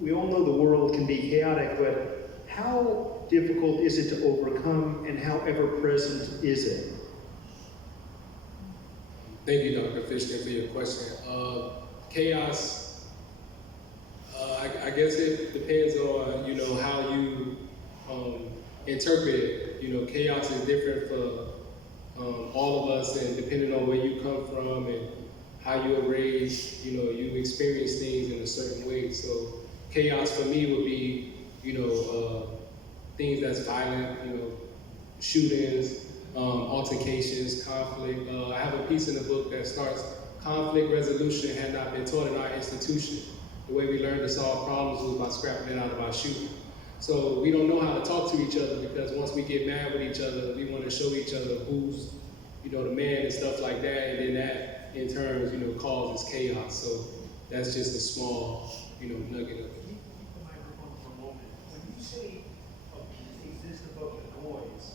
We all know the world can be chaotic, but how difficult is it to overcome, and how ever-present is it? Thank you, Dr. Fishkin, for your question. Chaos, I guess it depends on, how you interpret it. Chaos is different for all of us, and depending on where you come from and how you were raised, you experience things in a certain way. So chaos for me would be, things that's violent, shootings, altercations, conflict. I have a piece in the book that starts, conflict resolution had not been taught in our institution. The way we learned to solve problems was by scrapping it out of our shooting. So we don't know how to talk to each other, because once we get mad with each other, we want to show each other who's, the man and stuff like that, and then that in turn, causes chaos. So that's just a small, nugget of it. Keep the microphone for a moment. When you say exist above the noise,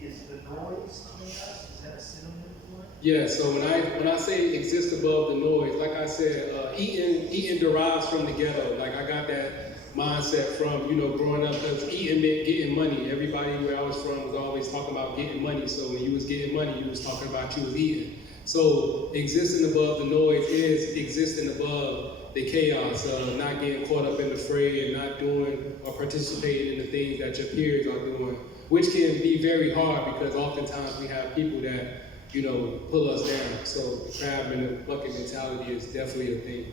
is the noise chaos? Is that a synonym for it? Yeah, so when I say exist above the noise, like I said, eating derives from the ghetto. Like I got that mindset from, growing up, because eating meant getting money. Everybody where I was from was always talking about getting money. So when you was getting money, you was talking about you was eating. So existing above the noise is existing above the chaos, not getting caught up in the fray and not doing or participating in the things that your peers are doing, which can be very hard, because oftentimes we have people that, pull us down. So the crab in the bucket mentality is definitely a thing.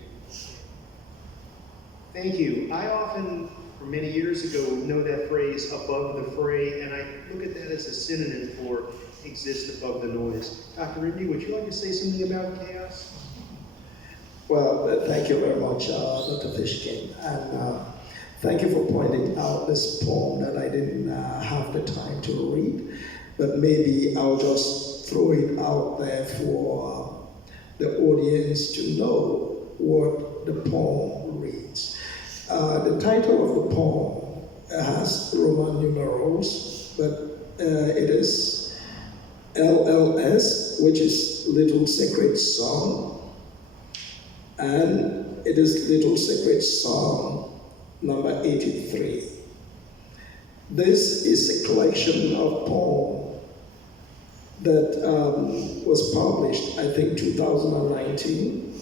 Thank you. I often, for many years ago, know that phrase, above the fray, and I look at that as a synonym for exist above the noise. Dr. Ndi, would you like to say something about chaos? Well, thank you very much, Dr. Fishkin, and thank you for pointing out this poem that I didn't have the time to read, but maybe I'll just throw it out there for the audience to know what the poem reads. The title of the poem has Roman numerals, but it is LLS, which is Little Sacred Song, and it is Little Sacred Song number 83. This is a collection of poems that was published, I think, 2019.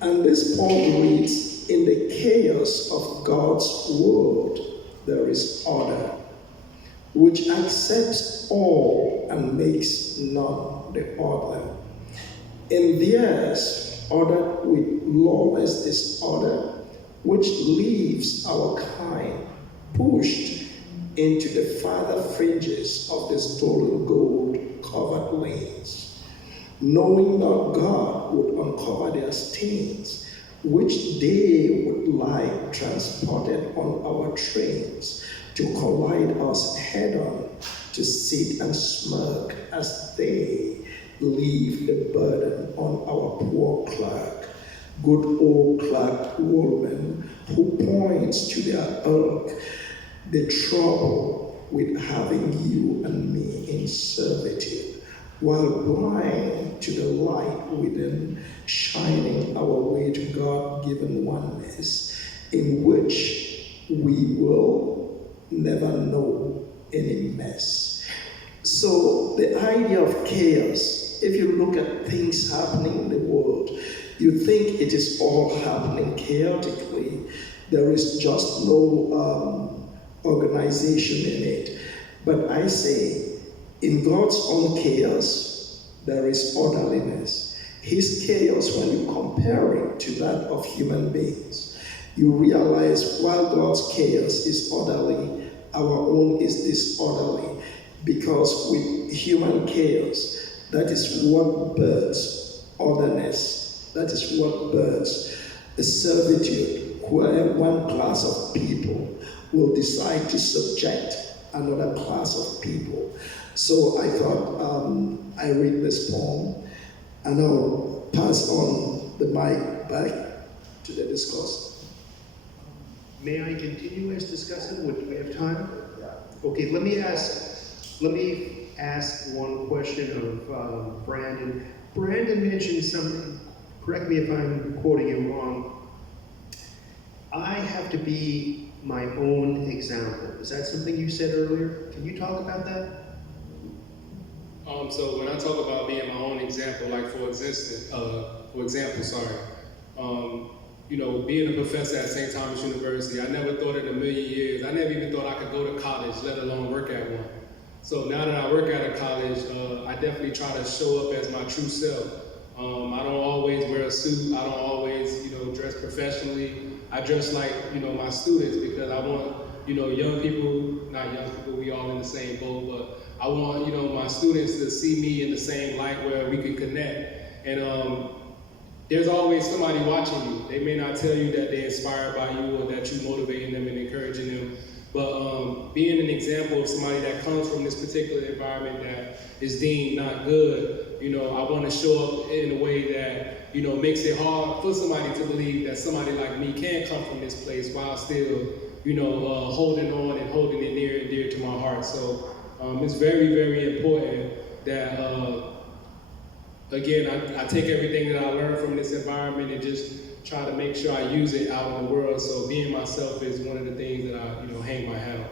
And this poem reads, in the chaos of God's world, there is order, which accepts all and makes none the other. In theirs, ordered with lawless disorder, which leaves our kind pushed into the farther fringes of the stolen gold-covered lanes, knowing not God would uncover their stains, which they would lie transported on our trains to collide us head-on, to sit and smirk as they leave the burden on our poor clerk, good old clerk Woolman, who points to their irk, the trouble with having you and me in servitude, while blind to the light within, shining our way to God-given oneness, in which we will never know any mess. So the idea of chaos, if you look at things happening in the world, you think it is all happening chaotically. There is just no organization in it. But I say, in God's own chaos, there is orderliness. His chaos, when you compare it to that of human beings, you realize while God's chaos is orderly, our own is disorderly. Because with human chaos, that is what births orderness. That is what births a servitude where one class of people will decide to subject another class of people. So I thought I read this poem, and I'll pass on the mic back to the discussant. May I continue as discussant? Do we have time? Okay, let me ask one question of Brandon. Brandon mentioned something, correct me if I'm quoting you wrong. I have to be my own example. Is that something you said earlier? Can you talk about that? So when I talk about being my own example, like for example, you know, being a professor at St. Thomas University, I never thought in a million years, I never even thought I could go to college, let alone work at one. So now that I work at a college, I definitely try to show up as my true self. I don't always wear a suit. I don't always, you know, dress professionally. I dress like, you know, my students, because I want, you know, young people, not young people, we all in the same boat, but I want, you know, my students to see me in the same light where we can connect. And there's always somebody watching you. They may not tell you that they're inspired by you or that you're motivating them and encouraging them, but being an example of somebody that comes from this particular environment that is deemed not good, you know, I want to show up in a way that, you know, makes it hard for somebody to believe that somebody like me can come from this place while still, you know, holding on and holding it near and dear to my heart. So it's very, very important that, again, I take everything that I learned from this environment and just try to make sure I use it out in the world. So being myself is one of the things that I, you know, hang my hat on.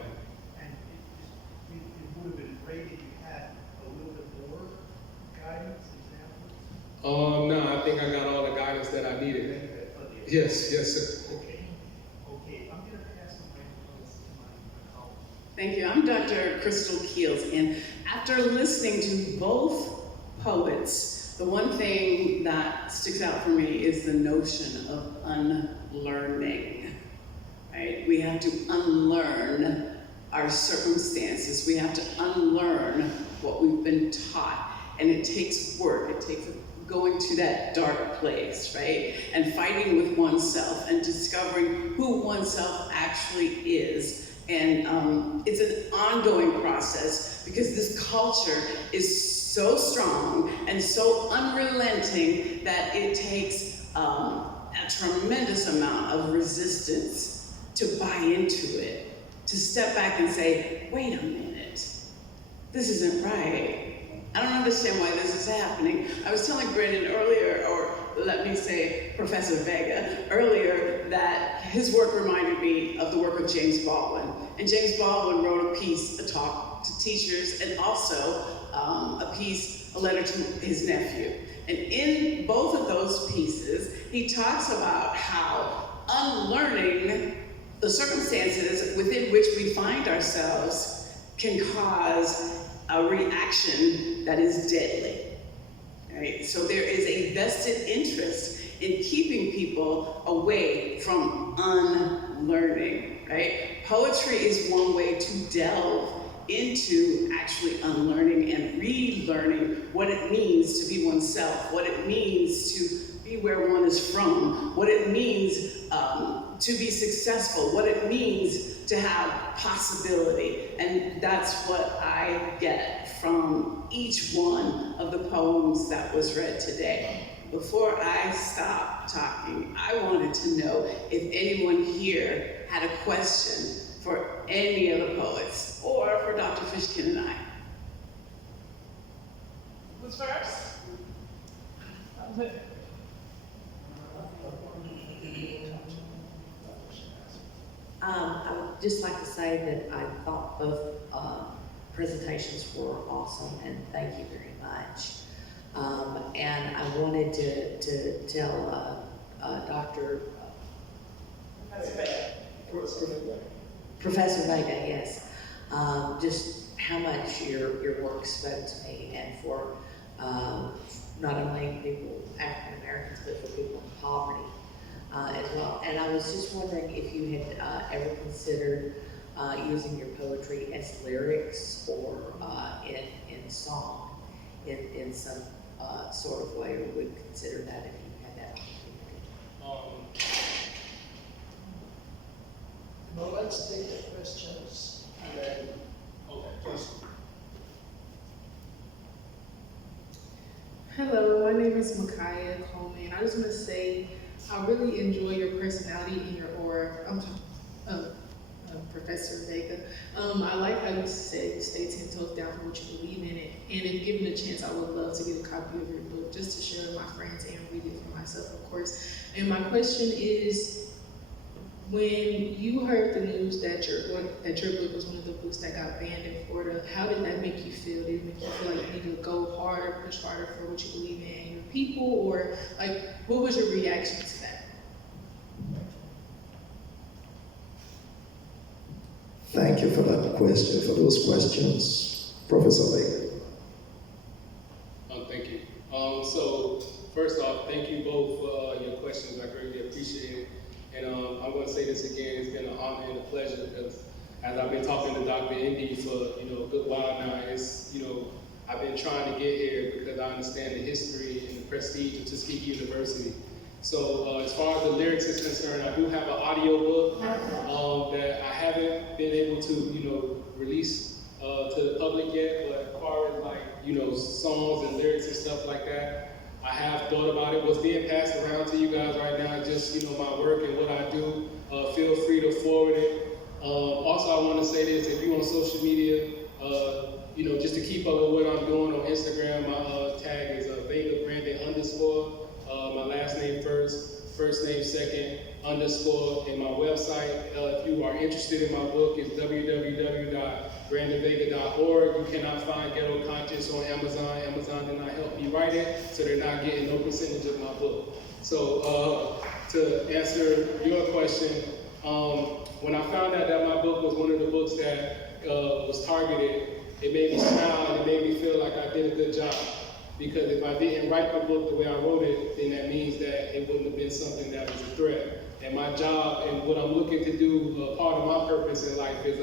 And it would have been great if you had a little bit more guidance, examples. No, I think I got all the guidance that I needed. Yes, yes, sir. Okay, I'm going to pass the microphone to my colleague. Thank you. I'm Dr. Crystal Keels, and after listening to both poets, the one thing that sticks out for me is the notion of unlearning, right? We have to unlearn our circumstances. We have to unlearn what we've been taught, and it takes work. It takes going to that dark place, right? And fighting with oneself and discovering who oneself actually is. And it's an ongoing process because this culture is so strong and so unrelenting that it takes a tremendous amount of resistance to buy into it, to step back and say, wait a minute, this isn't right. I don't understand why this is happening. I was telling Brendan earlier, or let me say Professor Vega earlier, that his work reminded me of the work of James Baldwin. And James Baldwin wrote a talk to teachers, and also a letter to his nephew. And in both of those pieces, he talks about how unlearning the circumstances within which we find ourselves can cause a reaction that is deadly. Right? So there is a vested interest in keeping people away from unlearning, right? Poetry is one way to delve into actually unlearning and relearning what it means to be oneself, what it means to be where one is from, what it means to be successful, what it means to have possibility. And that's what I get from each one of the poems that was read today. Before I stop talking, I wanted to know if anyone here had a question for any of the poets, or for Dr. Fishkin and I. Who's first? I would just like to say that I thought both presentations were awesome, and thank you very much. And I wanted to tell Dr. Professor Vega, yes, just how much your work spoke to me, and for not only people, African Americans, but for people in poverty as well. And I was just wondering if you had ever considered using your poetry as lyrics or in song in some sort of way, or would consider that if you had that opportunity. Now let's take the questions and then, just Hello, my name is Micaiah Coleman. I just want to say I really enjoy your personality and your aura. Professor Vega. I like how you said you stay 10 toes down for what you believe in it. And if given a chance, I would love to get a copy of your book just to share with my friends and read it for myself, of course. And my question is, when you heard the news that your book was one of the books that got banned in Florida, how did that make you feel? Did it make you feel like you need to go harder, push harder for what you believe in and your people? Or like, what was your reaction to that? Thank you for that question, for those questions. Professor Vega. Thank you. So first off, thank you both for your questions. I greatly appreciate it. And I'm going to say this again. It's been an honor and a pleasure because as I've been talking to Dr. Ndi for a good while now, it's I've been trying to get here because I understand the history and the prestige of Tuskegee University. So as far as the lyrics is concerned, I do have an audio book that I haven't been able to release to the public yet. But as far as like songs and lyrics and stuff like that, I have thought about it. What's being passed around to you guys right now, just my work and what I do. Feel free to forward it. Also, I want to say this: if you're on social media, just to keep up with what I'm doing on Instagram, my tag is Vega Brandon _. My last name first name second _, and my website, if you are interested in my book, is www.brandonvega.org. You cannot find Ghetto Conscious on Amazon. Amazon did not help me write it, so they're not getting no percentage of my book. So to answer your question, when I found out that my book was one of the books that was targeted, it made me smile and it made me feel like I did a good job. Because if I didn't write the book the way I wrote it, then that means that it wouldn't have been something that was a threat. And my job and what I'm looking to do, part of my purpose in life is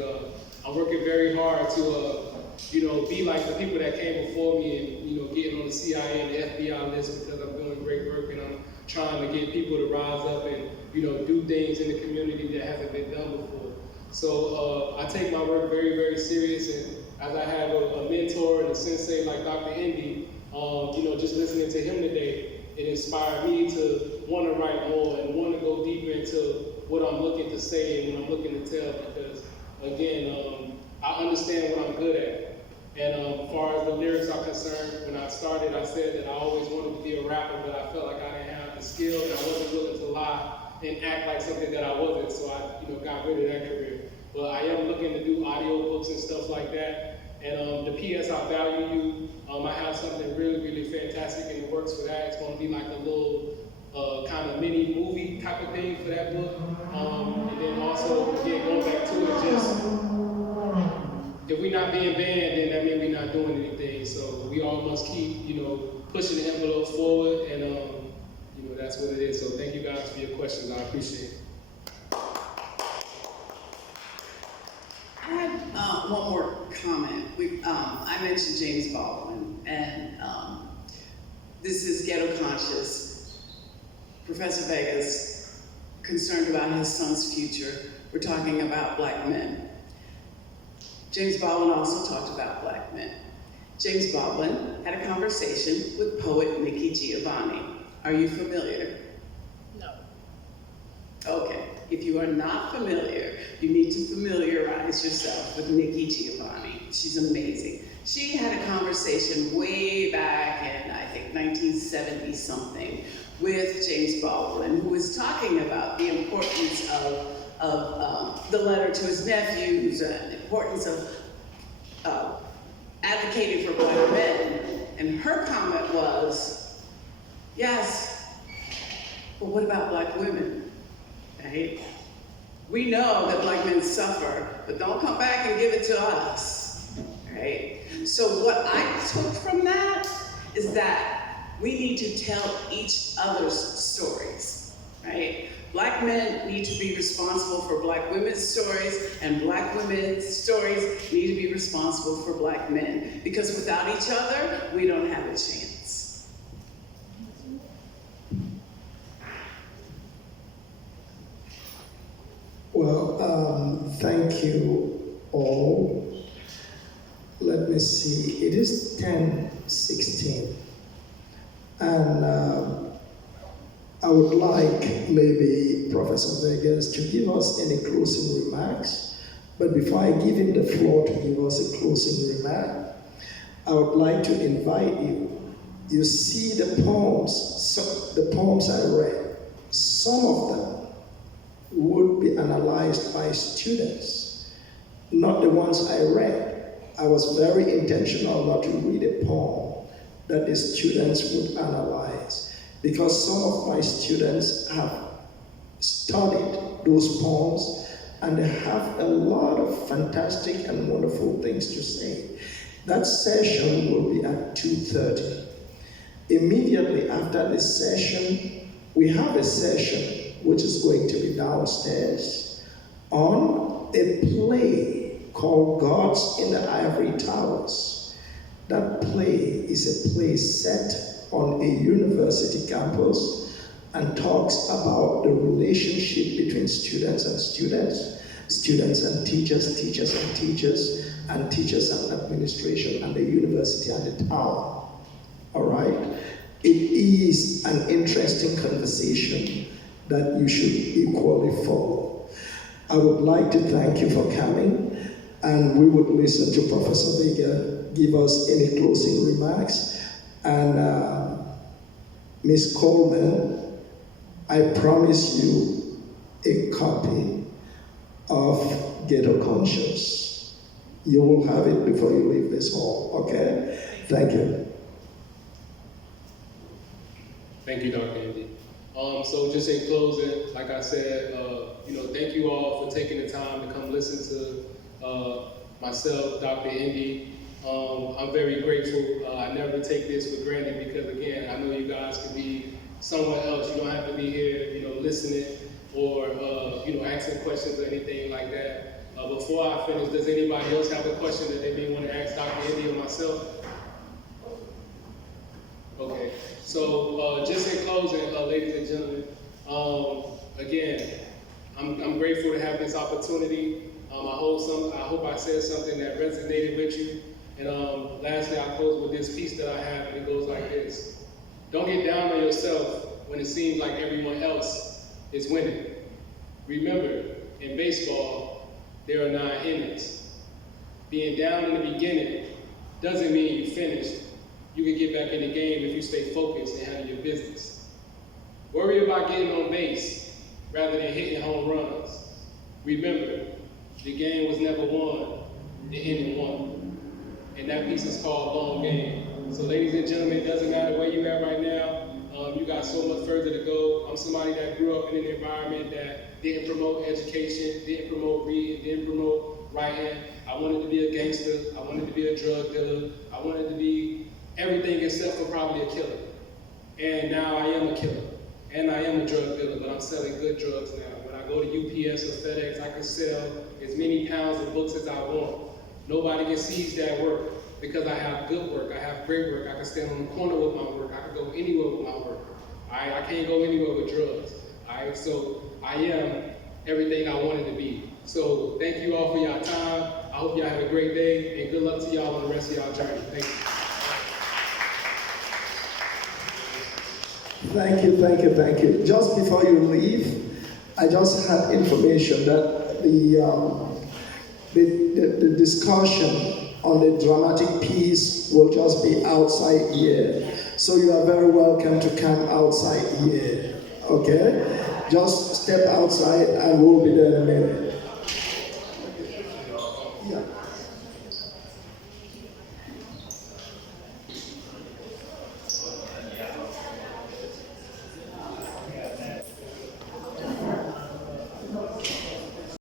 I'm working very hard to, be like the people that came before me and, getting on the CIA and the FBI list because I'm doing great work and I'm trying to get people to rise up and, do things in the community that haven't been done before. So I take my work very, very serious, and as I have a mentor and a sensei like Dr. Ndi, just listening to him today, it inspired me to want to write more and want to go deeper into what I'm looking to say and what I'm looking to tell because, again, I understand what I'm good at. And as far as the lyrics are concerned, when I started, I said that I always wanted to be a rapper, but I felt like I didn't have the skill and I wasn't willing to lie and act like something that I wasn't, so I got rid of that career. But I am looking to do audio books and stuff like that. And the P.S. I value you. I have something really, really fantastic in the works for that. It's going to be like a little kind of mini movie type of thing for that book. And then also, again, going back to it, just if we're not being banned, then that means we're not doing anything. So we all must keep, pushing the envelope forward, and that's what it is. So thank you guys for your questions. I appreciate it. I have one more comment. I mentioned James Baldwin, and this is Ghetto Conscious. Professor Vega's concerned about his son's future. We're talking about black men. James Baldwin also talked about black men. James Baldwin had a conversation with poet Nikki Giovanni. Are you familiar? No. Okay. If you are not familiar, you need to familiarize yourself with Nikki Giovanni. She's amazing. She had a conversation way back in, I think, 1970 something with James Baldwin, who was talking about the importance of the letter to his nephews and the importance of advocating for black men. And her comment was, yes, but what about black women? Right? We know that black men suffer, but don't come back and give it to us, right? So what I took from that is that we need to tell each other's stories, right? Black men need to be responsible for black women's stories, and black women's stories need to be responsible for black men, because without each other, we don't have a chance. Well, Thank you all. Let me see, it is 10:16. And I would like maybe Professor Vegas to give us any closing remarks. But before I give him the floor to give us a closing remark, I would like to invite you. You see the poems I read, some of them would be analyzed by students, not the ones I read. I was very intentional not to read a poem that the students would analyze, because some of my students have studied those poems and they have a lot of fantastic and wonderful things to say. That session will be at 2:30. Immediately after this session, we have a session which is going to be downstairs on a play called Gods in the Ivory Towers. That play is a play set on a university campus and talks about the relationship between students and students, students and teachers, teachers and teachers, and teachers and administration, and the university and the town. All right? It is an interesting conversation that you should equally follow. I would like to thank you for coming, and we would listen to Professor Vega give us any closing remarks. And Ms. Coleman, I promise you a copy of Ghetto Conscious. You will have it before you leave this hall, okay? Thank you. Thank you, Dr. Ndi. So just in closing, like I said, thank you all for taking the time to come listen to myself, Dr. Ndi. I'm very grateful. I never take this for granted because, again, I know you guys could be somewhere else. You don't have to be here, listening or, asking questions or anything like that. Before I finish, does anybody else have a question that they may want to ask Dr. Ndi or myself? Okay, so just in closing, ladies and gentlemen, again, I'm grateful to have this opportunity. I hope I said something that resonated with you. And lastly, I'll close with this piece that I have, and it goes like this. Don't get down on yourself when it seems like everyone else is winning. Remember, in baseball, there are 9 innings. Being down in the beginning doesn't mean you finished. You can get back in the game if you stay focused and handle your business. Worry about getting on base rather than hitting home runs. Remember, the game was never won, the inning won. And that piece is called Long Game. So ladies and gentlemen, it doesn't matter where you're at right now. You got so much further to go. I'm somebody that grew up in an environment that didn't promote education, didn't promote reading, didn't promote writing. I wanted to be a gangster. I wanted to be a drug dealer. I wanted to be everything except for probably a killer. And now I am a killer. And I am a drug dealer, but I'm selling good drugs now. When I go to UPS or FedEx, I can sell as many pounds of books as I want. Nobody can seize that work because I have good work. I have great work. I can stand on the corner with my work. I can go anywhere with my work. I can't go anywhere with drugs. So I am everything I wanted to be. So thank you all for your time. I hope y'all have a great day, and good luck to y'all on the rest of y'all journey. Thank you. Thank you, thank you, thank you. Just before you leave, I just had information that the discussion on the dramatic piece will just be outside here. So you are very welcome to come outside here, okay? Just step outside and we'll be there in a minute.